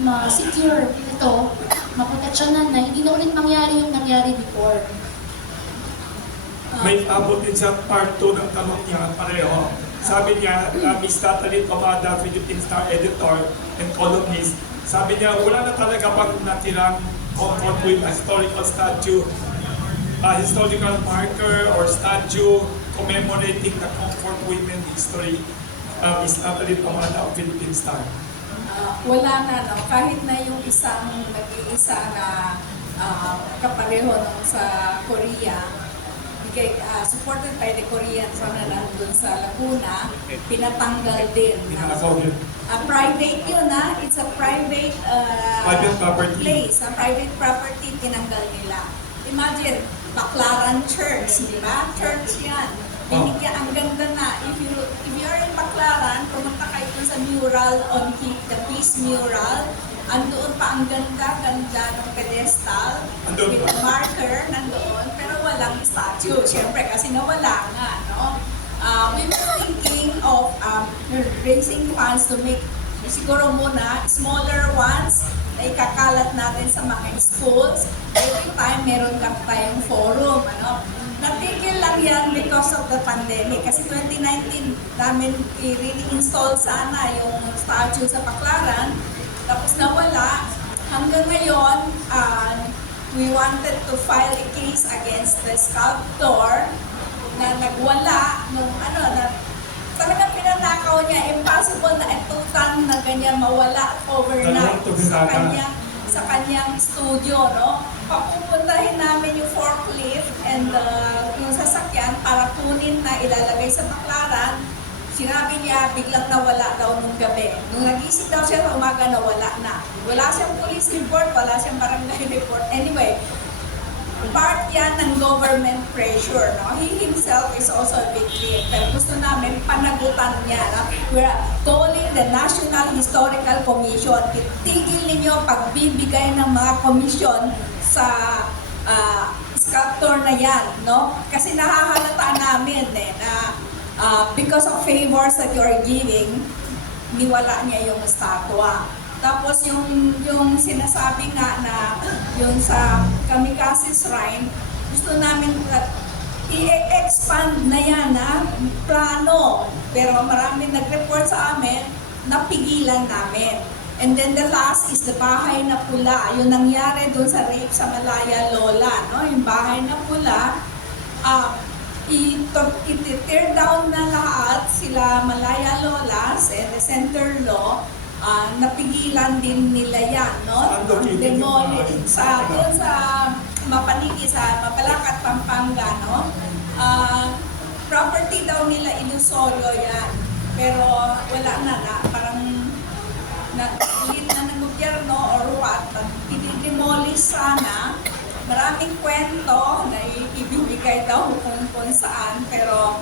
ma-secure ito, maproteksyonan na hindi na ulit mangyari yung nangyari before. May abot din sa part 2 ng tanong niya, pareho. Sabi niya, Miss Natalie Tomada, Philippine Star editor and columnist, sabi niya, wala na talaga bang natirang comfort with a historical statue, a historical marker or statue commemorating the comfort women history. Miss Natalie Tomada of Philippine Star. Wala na, no? Kahit na yung nag-iisa na kapareho nung sa Korea, supported by the Koreans na nandun sa Laguna, pinatanggal din. Private yun, ha? It's a private property. place. A private property, tinanggal nila. Imagine, Baclaran Church, di ba? Church yan. Binigyan, ang ganda na. If you're in Baclaran, pumunta kayo dun sa mural on the Peace Mural. Andoon pa ang ganda ng pedestal with a marker nandoon, pero walang statue. Siyempre, kasi nawala nga, no? We were thinking of raising funds to make siguro muna smaller ones na ikakalat natin sa mga schools. Every time meron tayong forum, ano? Natigil lang yan because of the pandemic. Kasi 2019 namin i-install sana yung statue sa Baclaran. Tapos nawala. Hanggang ngayon, we wanted to file a case against the sculptor na nagwala nung na talagang pinanakaw niya. Impossible na itutan na ganyan mawala overnight sa kanyang studio, no? Papupuntahin namin yung forklift and yung sasakyan para kunin na ilalagay sa Baclaran. Sinabi niya, biglang nawala daw nung gabi. Nung nag-isip daw siya sa umaga, nawala na. Wala siyang police report, wala siyang barangay report. Anyway, part yan ng government pressure. No? He himself is also a victim. Pero gusto namin panagutan niya. No? We're calling the National Historical Commission. Itigil ninyo pagbibigay ng mga komisyon sa sculptor na yan. No? Kasi nahahalata namin na because of favors that you are giving, niwala niya yung statwa. Tapos yung sinasabi nga na yung sa Kamikaze Shrine, gusto namin i-expand na yan, plano. Pero marami nag-report sa amin, napigilan namin. And then the last is the Bahay na Pula. Yung nangyari doon sa rape sa Malaya Lola, no? Yung Bahay na Pula, i-tear down na lahat sila Malaya Lolas and the Center Law, napigilan din nila yan, no? Demolish sa Mapaniki, sa Mapalacat, Pampanga, no? Property daw nila Ilusorio yan. Pero wala na parang ulit na ng gobyerno or what, i-demolish sana. Maraming kwento na ibibigay daw kung saan, pero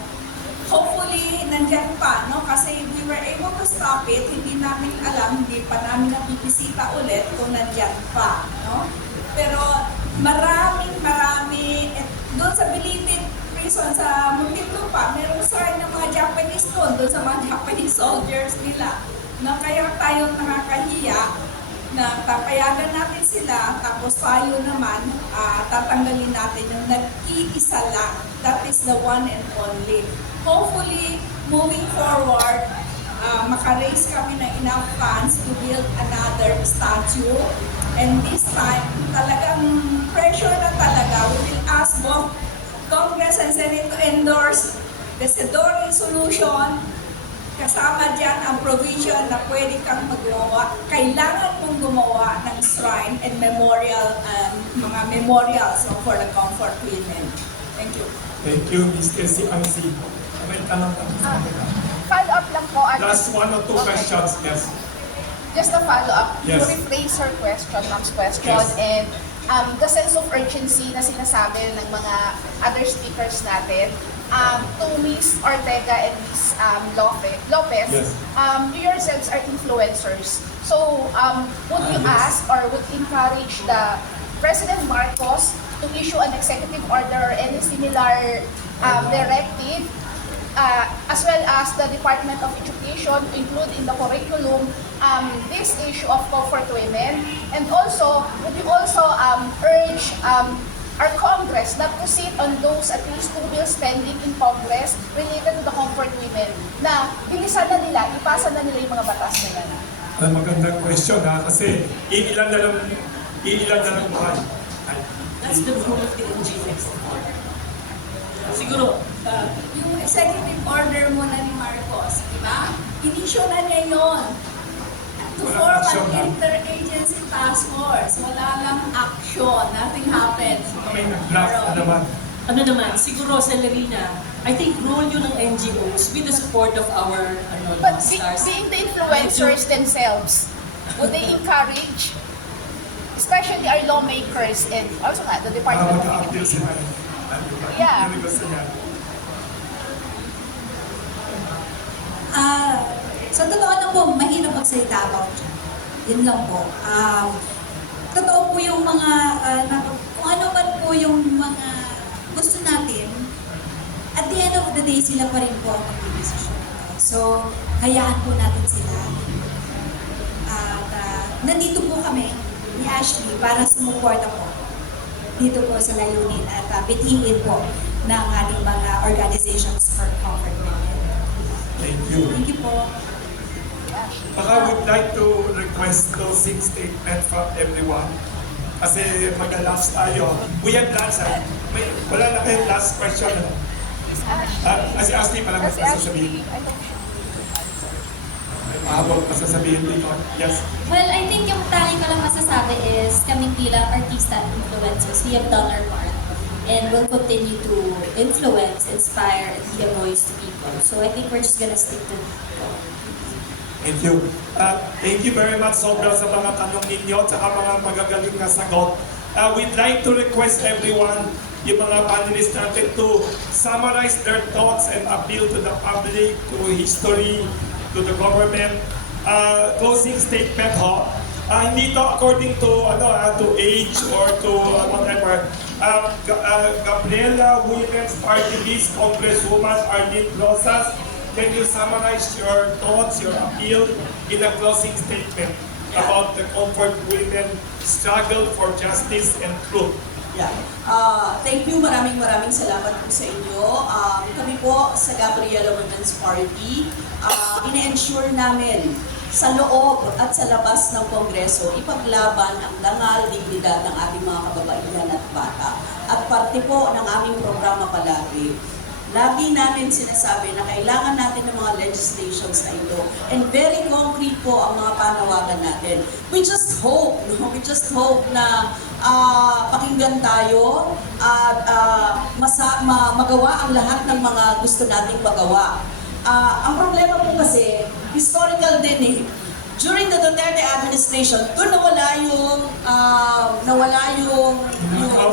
hopefully nandyan pa, no? Kasi we were able to stop it, hindi namin alam, hindi pa namin nabibisita ulit kung nandyan pa, no? Pero marami, doon sa Bilibid prison sa Muntinlupa, meron sign ng mga Japanese doon sa mga Japanese soldiers nila, no? Kaya tayo nakakahiya na papayagan natin sila, tapos tayo naman, tatanggalin natin yung nag-iisa lang. That is the one and only. Hopefully, moving forward, maka-raise kami ng enough funds to build another statue. And this time, talagang pressure na talaga. We will ask both Congress and Senate to endorse the CEDAW resolution. Kasama dyan ang provision na pwede kang magawa, kailangan mong gumawa ng shrine and memorial, mga memorials for the comfort women. Thank you. Thank you, Ms. Tessie Ansi. May tanong ka. Follow up lang po. Last one or two questions, yes. Just a follow-up, Yes. to rephrase her question, Mom's question, Yes. and the sense of urgency na sinasabi ng mga other speakers natin, to Ms. Ortega and Ms. Lopez, Yes. you yourselves are influencers. So, would you Yes. ask or would encourage the President Marcos to issue an executive order or any similar directive, as well as the Department of Education to include in the curriculum this issue of comfort women, and also would you also urge our Congress not to sit on those at least 2 bills pending in Congress related to the comfort women, na bilisan na nila, ipasa na nila yung mga batas na yan. Magandang question ha, kasi iilan na lang buhay. That's the rule of the NG next. Siguro, Yung executive order mo na ni Marcos, di ba? Inisyo na niya yun. To Walang form action, ha? an interagency task force. Wala lang action. Nothing happens. May nag-draft na naman. Ano naman, siguro sa Larina, I think role yun ng NGOs with the support of our But stars. being the influencers themselves, would they encourage, especially our lawmakers and also nga, the Department of Mag-a-appeal Education? sila. Yeah. Ano gusto niya? Sa totoo lang po, mahirap magsalita about dyan. Yun lang po. Totoo po yung mga, kung ano man po yung mga gusto natin, at the end of the day, sila pa rin po ang magdidesisyon. So, hayaan po natin sila. At nandito po kami ni Ashley para sumuporta po dito po sa layunin at bithiin po ng ating mga organizations for comfort women. Thank you. Thank you po. Baka would like to request closing statement from everyone. Kasi mag-last tayo. We have last, wala na kayong last question. Kasi Ashley pala Kasi sasabihin. actually, I don't Habang masasabihin din ko. Yes. Well, I think yung tanging ko lang masasabi is kaming bilang artista at influencers, we have done our part. And we'll continue to influence, inspire, and be a voice to people. So I think we're just gonna stick to it. Thank you. Thank you very much sobra sa mga tanong ninyo at mga magagaling na sagot. We'd like to request everyone, yung mga panelists natin, to summarize their thoughts and appeal to the public, to history, to the government. Closing statement ho. Hindi to according to to age or to whatever. Gabriela Women's Party List Congresswoman Arlene Rosas, can you summarize your thoughts, your appeal in a closing statement about the comfort women struggle for justice and truth? Yeah. Thank you. Maraming salamat po sa inyo. Kami po sa Gabriela Women's Party, ina-ensure namin sa loob at sa labas ng Kongreso, ipaglaban ang dangal, dignidad ng ating mga kababaihan at bata. At parte po ng aming programa palagi. Lagi namin sinasabi na kailangan natin ng mga legislations na ito. And very concrete po ang mga panawagan natin. We just hope na pakinggan tayo at magawa ang lahat ng mga gusto nating magawa. Ang problema po kasi, historical din eh. During the Duterte administration, doon nawala yung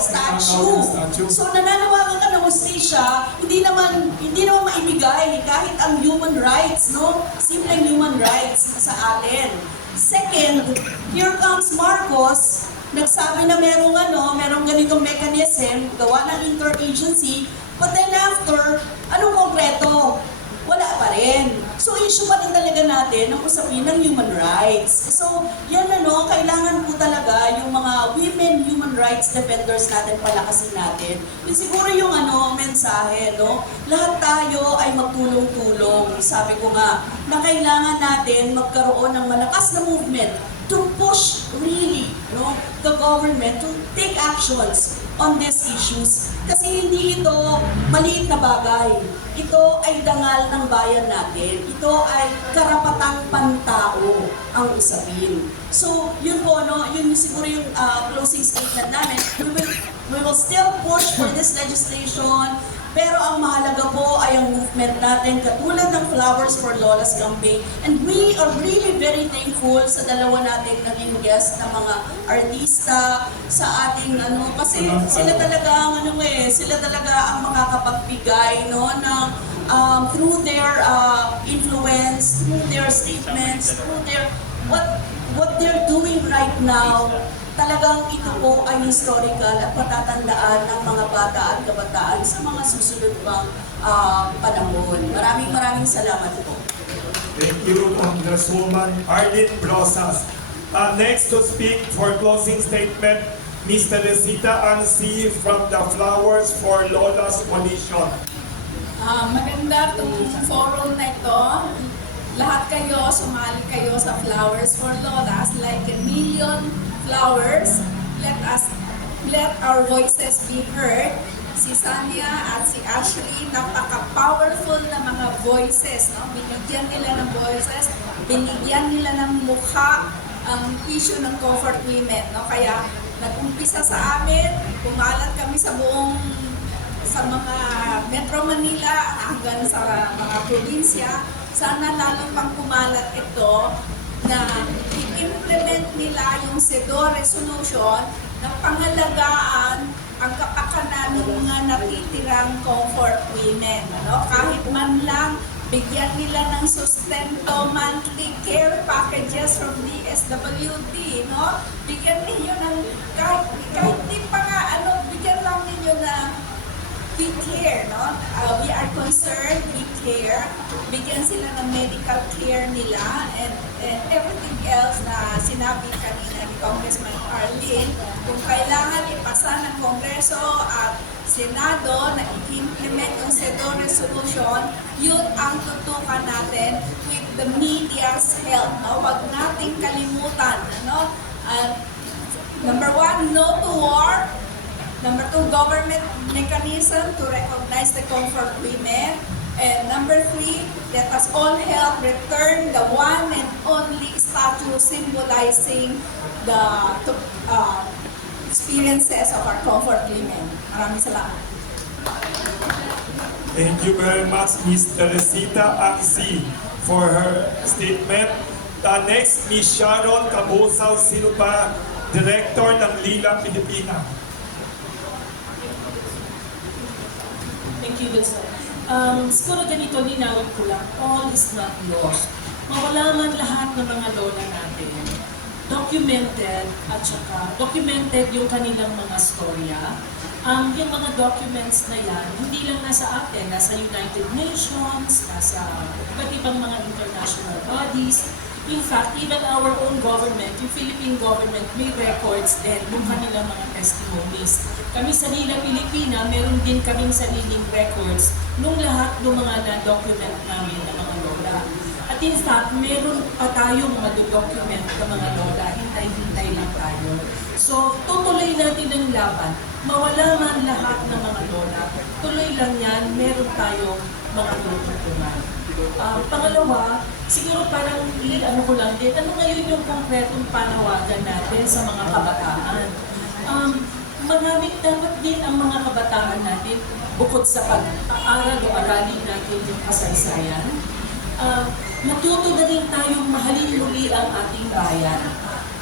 statue. So nananawagan ka ng hustisya, hindi naman maibigay kahit ang human rights, no? Simpleng human rights sa atin. Second, here comes Marcos, nagsabi na merong ganitong mechanism, gawa ng interagency, but then after, anong konkreto? Wala pa rin. So, issue pa rin talaga natin ang usapin ng human rights. So, yan kailangan po talaga yung mga women human rights defenders natin, palakasin natin. Yung siguro yung mensahe, lahat tayo ay magtulong-tulong. Sabi ko nga, na kailangan natin magkaroon ng malakas na movement to push really the government to take actions on these issues. Kasi hindi ito maliit na bagay. Ito ay dangal ng bayan natin. Ito ay karapatang pantao ang usapin. So, yun po, yun siguro yung closing statement namin. We will still push for this legislation Pero ang mahalaga po ay ang movement natin katulad ng Flowers for Lolas campaign. And we are really very thankful sa dalawa nating naging guest na mga artista sa ating kasi sila talaga ang sila talaga ang makakapagbigay ng through their influence, through their statements, through their what they're doing right now. Talagang ito po ay historical at patatandaan ng mga bata at kabataan sa mga susunod pang panahon. Maraming salamat po. Thank you, Congresswoman Arlene Brosas. Next to speak for closing statement, Ms. Teresita Ansi from the Flowers for Lolas Coalition. Maganda itong forum na ito. Lahat kayo, sumali kayo sa Flowers for Lolas, like a million flowers. Let our voices be heard. Si Sanya at si Ashley, napaka-powerful na mga voices. No? Binigyan nila ng voices, binigyan nila ng mukha ang issue ng comfort women. No? Kaya nag-umpisa sa amin, pumalat kami sa mga Metro Manila hanggang sa mga probinsya. Sana lalong pang kumalat ito na i-implement nila yung CEDAW resolution na pangalagaan ang kapakanan ng mga natitirang comfort women. Kahit man lang bigyan nila ng sustento monthly care packages from DSWD. Bigyan ninyo ng kahit di pa nga bigyan lang ninyo ng we care, we are concerned, we care. Bigyan sila ng medical care nila and everything else na sinabi kanina ni Congressman Arlene. Kung kailangan ipasa ng Kongreso at Senado na i-implement yung CEDAW resolution, yun ang tutukan natin with the media's help. Huwag nating kalimutan. Number 1, no to war. Number 2, government mechanism to recognize the comfort women. And number 3, let us all help return the one and only statue symbolizing the experiences of our comfort women. Maraming salamat. Thank you very much, Ms. Teresita Ansi, for her statement. Next, Ms. Sharon Cabosal Silva, Director ng Lila Pilipina. Thank you, Wilson. Siguro ganito, linawin ko lang, all is not lost. Mawala man lahat ng mga lola natin, documented at saka documented yung kanilang mga storya. Yung mga documents na yan, hindi lang nasa atin, nasa United Nations, nasa iba't ibang mga international bodies. In fact, even our own government, yung Philippine government, may records din ng kanilang mga testimonies. Kami sa Lila Pilipina, meron din kaming sariling records nung lahat ng mga na-document namin ng mga lola. At in fact, meron pa tayong madodocument ng mga lola, hintay-hintay lang tayo. So, tutuloy natin ang laban. Mawala man lahat ng mga lola, tuloy lang yan, meron tayong mga tututunan. Pangalawa, siguro parang ano ko lang din, ano ngayon yung konkretong panawagan natin sa mga kabataan? Maraming dapat din ang mga kabataan natin, bukod sa pag-aaral o aralin natin yung kasaysayan, matuto na rin tayong mahalin muli ang ating bayan.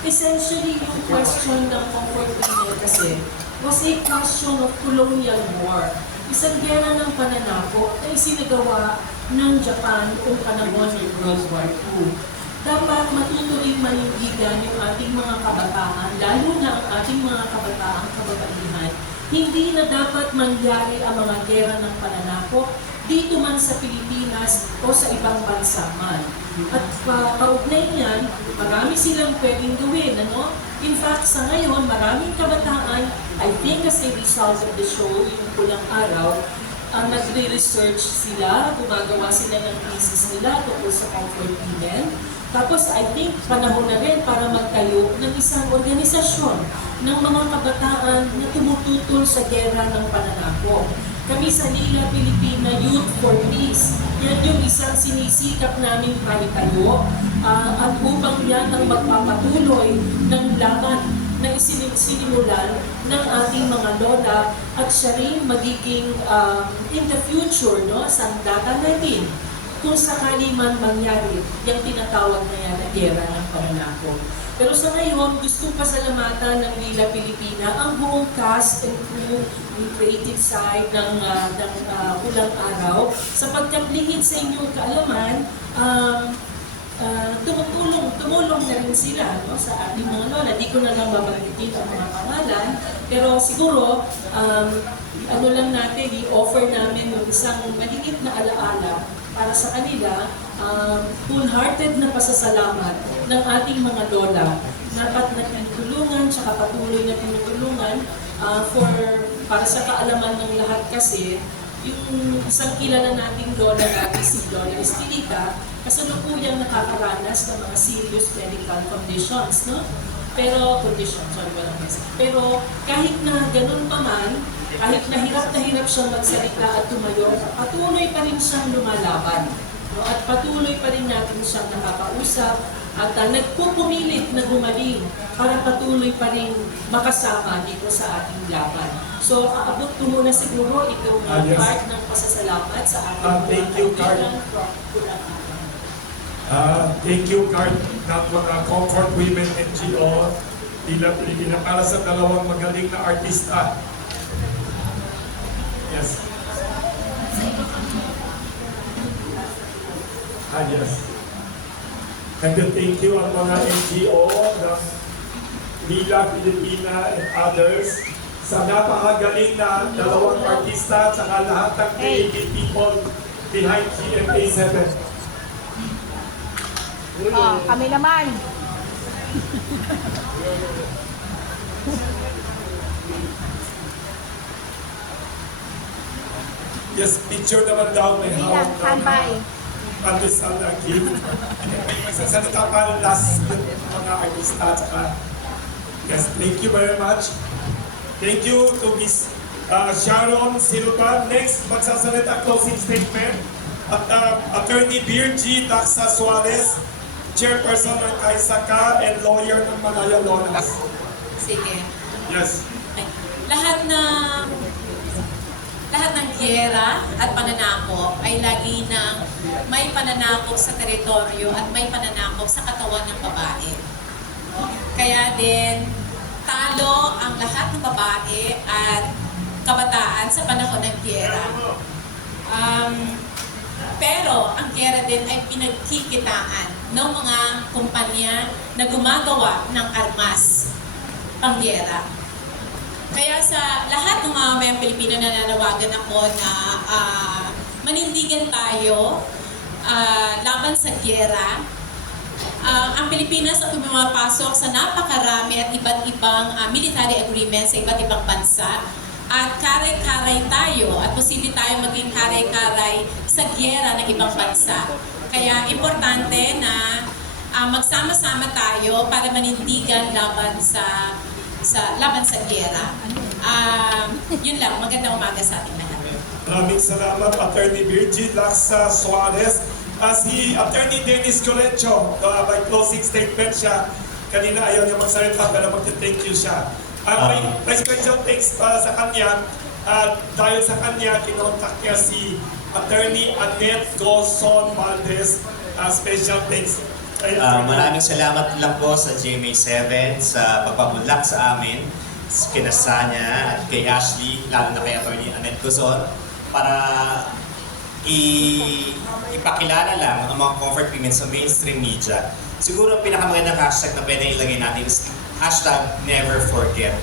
Essentially, yung question ng comfort women kasi was a question of colonial war. Isang gera ng pananakop na isinagawa ng Japan noong panahon ng World War II. Dapat matuto rin manindigan yung ating mga kabataan, lalo na ang ating mga kabataang kababaihan. Hindi na dapat mangyari ang mga gera ng pananakop dito man sa Pilipinas o sa ibang bansa man. At kaugnay niyan, marami silang pwedeng gawin. In fact, sa ngayon, maraming kabataan, I think as a result of the show, yung pulang araw, nagre-research sila, gumagawa sila ng thesis nila tungkol sa comfort women. Tapos, I think, panahon na rin para magtayo ng isang organisasyon ng mga kabataan na tumututol sa gera ng pananakop. Kami sa Lila Pilipina Youth for Peace, yan yung isang sinisikap namin paitayo at upang yan ang magpapatuloy ng laban na sinimulan ng ating mga lola at siya rin magiging in the future, no, sa data natin kung sakali man mangyari yung tinatawag na yan na gera ng pananakot. Pero sa ngayon, gusto pasalamatan ng Lila Pilipina ang buong cast and crew, yung creative side ng Ulang Araw, sapagkat lingid sa inyong kaalaman, tumulong na rin sila, no, sa ating mga lola. Di ko na lang babanggitin ang mga pangalan, pero siguro, ano lang natin, i-offer namin yung isang maligit na alaala para sa kanila, full-hearted na pasasalamat ng ating mga lola dapat na tinutulungan, tsaka patuloy na tinutulungan para sa kaalaman ng lahat kasi yung isang kilala nating lola natin, si Lola Estelita, kasalukuyang nakakaranas ng mga serious medical conditions, no? Pero kahit na ganun pa man, kahit na hirap siyang magsalita at tumayo, patuloy pa rin siyang lumalaban. No? At patuloy pa rin natin siyang nakakausap at nagpupumilit na gumaling para patuloy pa rin makasama dito sa ating laban. So, aabot ko muna siguro itong part ng pasasalamat sa ating thank you, Carl. Thank you, Card, ng mga Comfort Women NGO, Lila Pilipina, para sa dalawang magaling na artista. Yes. Yes. And then thank you ang mga NGO ng Lila Pilipina and others sa napakagaling na dalawang artista at saka lahat ng creative people behind GMA7. Kami naman. Yes, picture naman daw may hawak na Standby. pandesal na gift. May magsasalita pa last yung mga artista at saka yes, thank you very much. Thank you to Miss Sharon Silva. Next, magsasalita closing statement at Attorney Virgie Daxa Suarez, Chairperson ng Kaisaka and lawyer ng Malaya Lonas. Sige. Yes. Lahat ng giyera at pananakop ay lagi nang may pananakop sa teritoryo at may pananakop sa katawan ng babae. Kaya din, talo ang lahat ng babae at kabataan sa panahon ng giyera. Pero ang giyera din ay pinagkikitaan ng mga kumpanya na gumagawa ng armas panggiyera. Kaya sa lahat ng mga mayang Pilipino na nanawagan ako na manindigan tayo laban sa giyera. Ang Pilipinas ay pumapasok sa napakarami at iba't ibang military agreements sa iba't ibang bansa. At karay-karay tayo at posible tayo maging karay-karay sa giyera ng ibang bansa. Kaya importante na magsama-sama tayo para manindigan laban sa giyera. Yun lang, magandang umaga sa ating lahat. Maraming salamat, Attorney Virgie Daxa Suarez. Si Attorney Dennis Colecho, by closing statement siya, kanina ayaw niya magsalita pero mag-thank you siya. May special thanks sa kanya, dahil sa kanya, kinontak niya si Attorney Annette Gozon Valdez. Special thanks. Maraming salamat lang po sa GMA7 sa pagpabulak sa amin, kina Sanya at kay Ashley, lalo na kay Attorney Annette Gozon, para ipakilala lang ang mga comfort women sa mainstream media. Siguro ang pinakamagandang hashtag na pwede ilagay natin is hashtag never forget.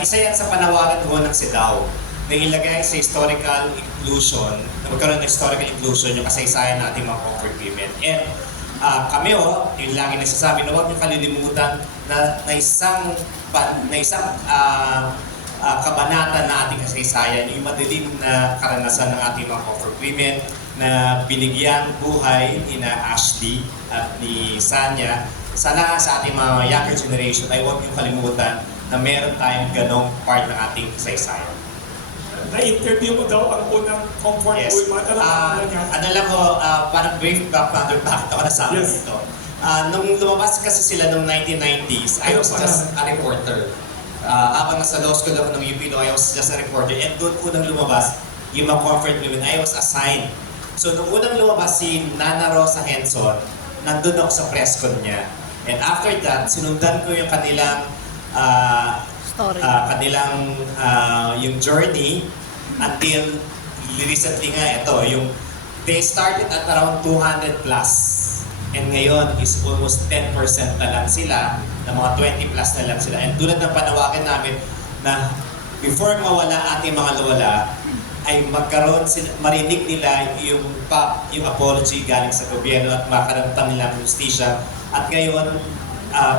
Isa yan sa panawagan ko ng SIDAW na ilagay sa historical inclusion, na magkaroon ng historical inclusion yung kasaysayan natin mga comfort women. And kami yung lagi nagsasabi na huwag niyong kalilimutan na isang kabanata na ating kasaysayan, yung madilim na karanasan ng ating mga comfort women na binigyan buhay ni Ashley at ni Sanya. Sana sa ating mga younger generation ay huwag niyong kalimutan na meron tayong ganong part ng ating kasaysayan. Na-interview mo daw ang unang comfort woman. Ano lang ko, parang brief background bakit ako nasama dito. Nung lumabas kasi sila noong 1990s, I was just a reporter. Habang nasa law school ako ng UP, I was just a reporter. And doon unang lumabas, yung mga comfort women, I was assigned. So nung unang lumabas si Nana Rosa Henson, nandun ako sa press con niya. And after that, sinundan ko yung kanilang yung journey until recently nga ito, yung they started at around 200 plus. And ngayon is almost 10% na lang sila, na mga 20 plus na lang sila. And tulad ng panawagan namin na before mawala ating mga lawala, ay magkaroon sila, marinig nila yung apology galing sa gobyerno at makaramtang nila ng justisya. At ngayon,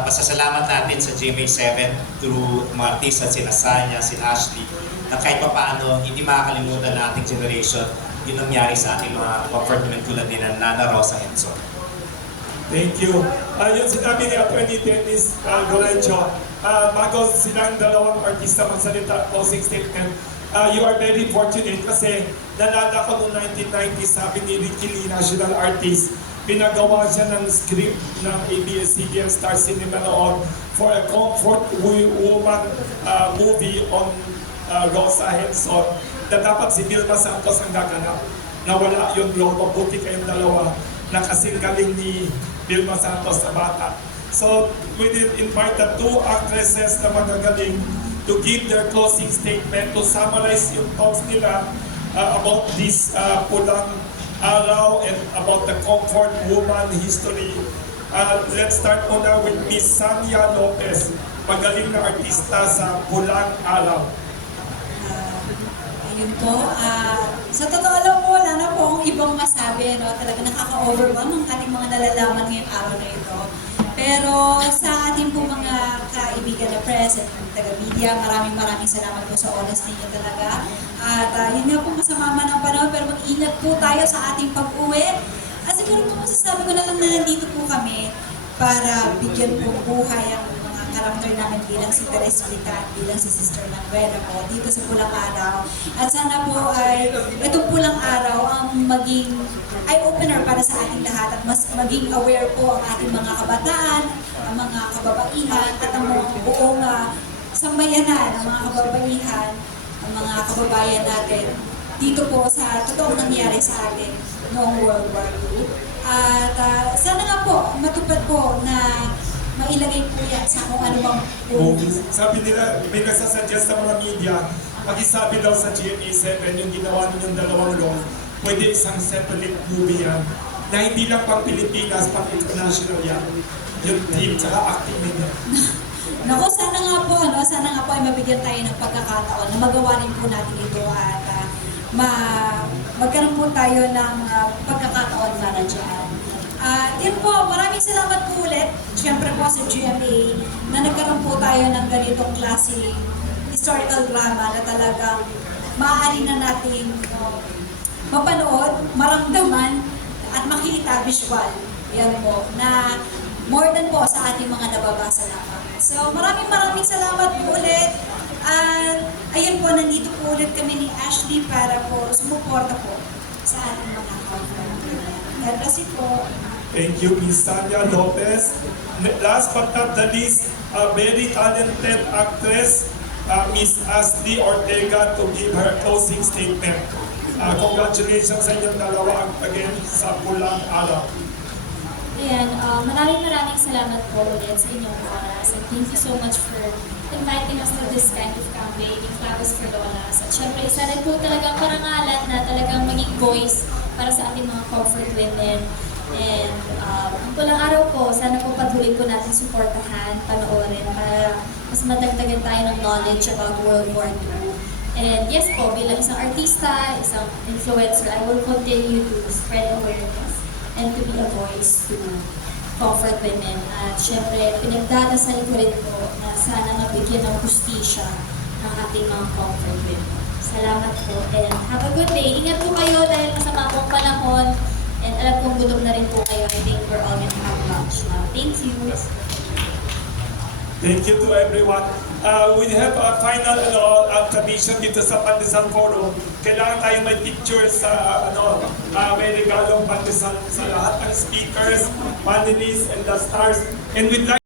pasasalamat natin sa GMA7 through mga artista, sila Sanya, sila Ashley, na kahit papaano, hindi makakalimutan ng ating generation yung nangyari sa ating mga comfort women tulad ni Nana Rosa Henson. Thank you. Yung sinabi ni Atty. Dennis Gorencho, bago silang dalawang artista magsalita, closing statement, you are very fortunate kasi nalala ko noong 1990, sabi ni Ricky Lee, national artist, pinagawa siya ng script ng ABS-CBN Star Cinema noon for a comfort woman movie on Rosa Henson na dapat si Vilma Santos ang gaganap. Nawala yung role, mabuti kayong dalawa na kasing galing ni Vilma Santos na bata. So, we did invite the two actresses na magagaling to give their closing statement, to summarize yung thoughts nila about this Pulang Araw and about the comfort woman history. Let's start muna with Miss Sanya Lopez, magaling na artista sa Pulang Araw. Ayun po, sa totoo lang po, wala na po akong ibang masabi, no? Talaga nakaka-overwhelm ang ating mga nalalaman ngayong araw na ito. Pero sa ating po mga kaibigan na press at taga-media, maraming salamat po sa honesty niyo talaga. At yun nga po, masama man ang panahon, pero mag-ingat po tayo sa ating pag-uwi. At siguro po masasabi ko na lang na nandito po kami para bigyan po buhay ang mga karakter namin bilang si Teres Vita, bilang si Sister Manuela po dito sa Pulang Araw. At sana po ay itong Pulang Araw ang maging eye-opener para sa ating lahat at mas maging aware po ang ating mga kabataan, ang mga kababaihan at ang mga buong sambayanan, ang mga kababaihan, ang mga kababayan natin dito po sa totoong nangyari sa atin noong World War II. At sana nga po, matupad po na mailagay po yan sa kung ano bang movies. Sabi nila, may nagsasuggest sa mga media, pag-isabi daw sa GMA7 yung ginawa ninyong dalawang role, pwede isang separate movie yan, na hindi lang pang Pilipinas, pang international yan. Yung team, tsaka acting ninyo. Naku, sana nga po ay mabigyan tayo ng pagkakataon na magawa rin po natin ito at magkaroon po tayo ng pagkakataon para dyan. Yun po, maraming salamat po ulit, siyempre po sa GMA, na nagkaroon po tayo ng ganitong klase historical drama na talagang maaari na natin mapanood, maramdaman, at makita visual. Yan po, na more than po sa ating mga nababasa lamang. So maraming salamat po ulit. Ayan po, nandito po ulit kami ni Ashley para po sumuporta po sa ating mga comfort. God bless you po. Thank you, Miss Sanya Lopez. Last but not the least, a very talented actress, Miss Ashley Ortega, to give her closing statement. Congratulations sa inyong dalawa again sa Pulang Araw. Ayan, maraming salamat po ulit sa inyong oras. And thank you so much for inviting us to this kind of campaign, Flowers for Lolas. At syempre, isa rin po talagang parangalan na talagang maging voice para sa ating mga comfort women. And ang Pulang Araw po, sana po patuloy po natin suportahan, panoorin para mas madagdagan tayo ng knowledge about World War II. And yes po, bilang isang artista, isang influencer, I will continue to spread awareness and to be a voice to comfort women. At syempre, pinagdadasal ko rin po na sana mabigyan ng hustisya ng ating mga comfort women. Salamat po and have a good day. Ingat po kayo dahil masama pong panahon and alam kong gutom na rin po kayo. I think we're all gonna have lunch now. Thank you. Thank you to everyone. We have a final tradition dito sa Pandesal Forum. Kailangan tayo may picture sa may regalong pandesal sa lahat ng speakers, panelists, and the stars. And we'd like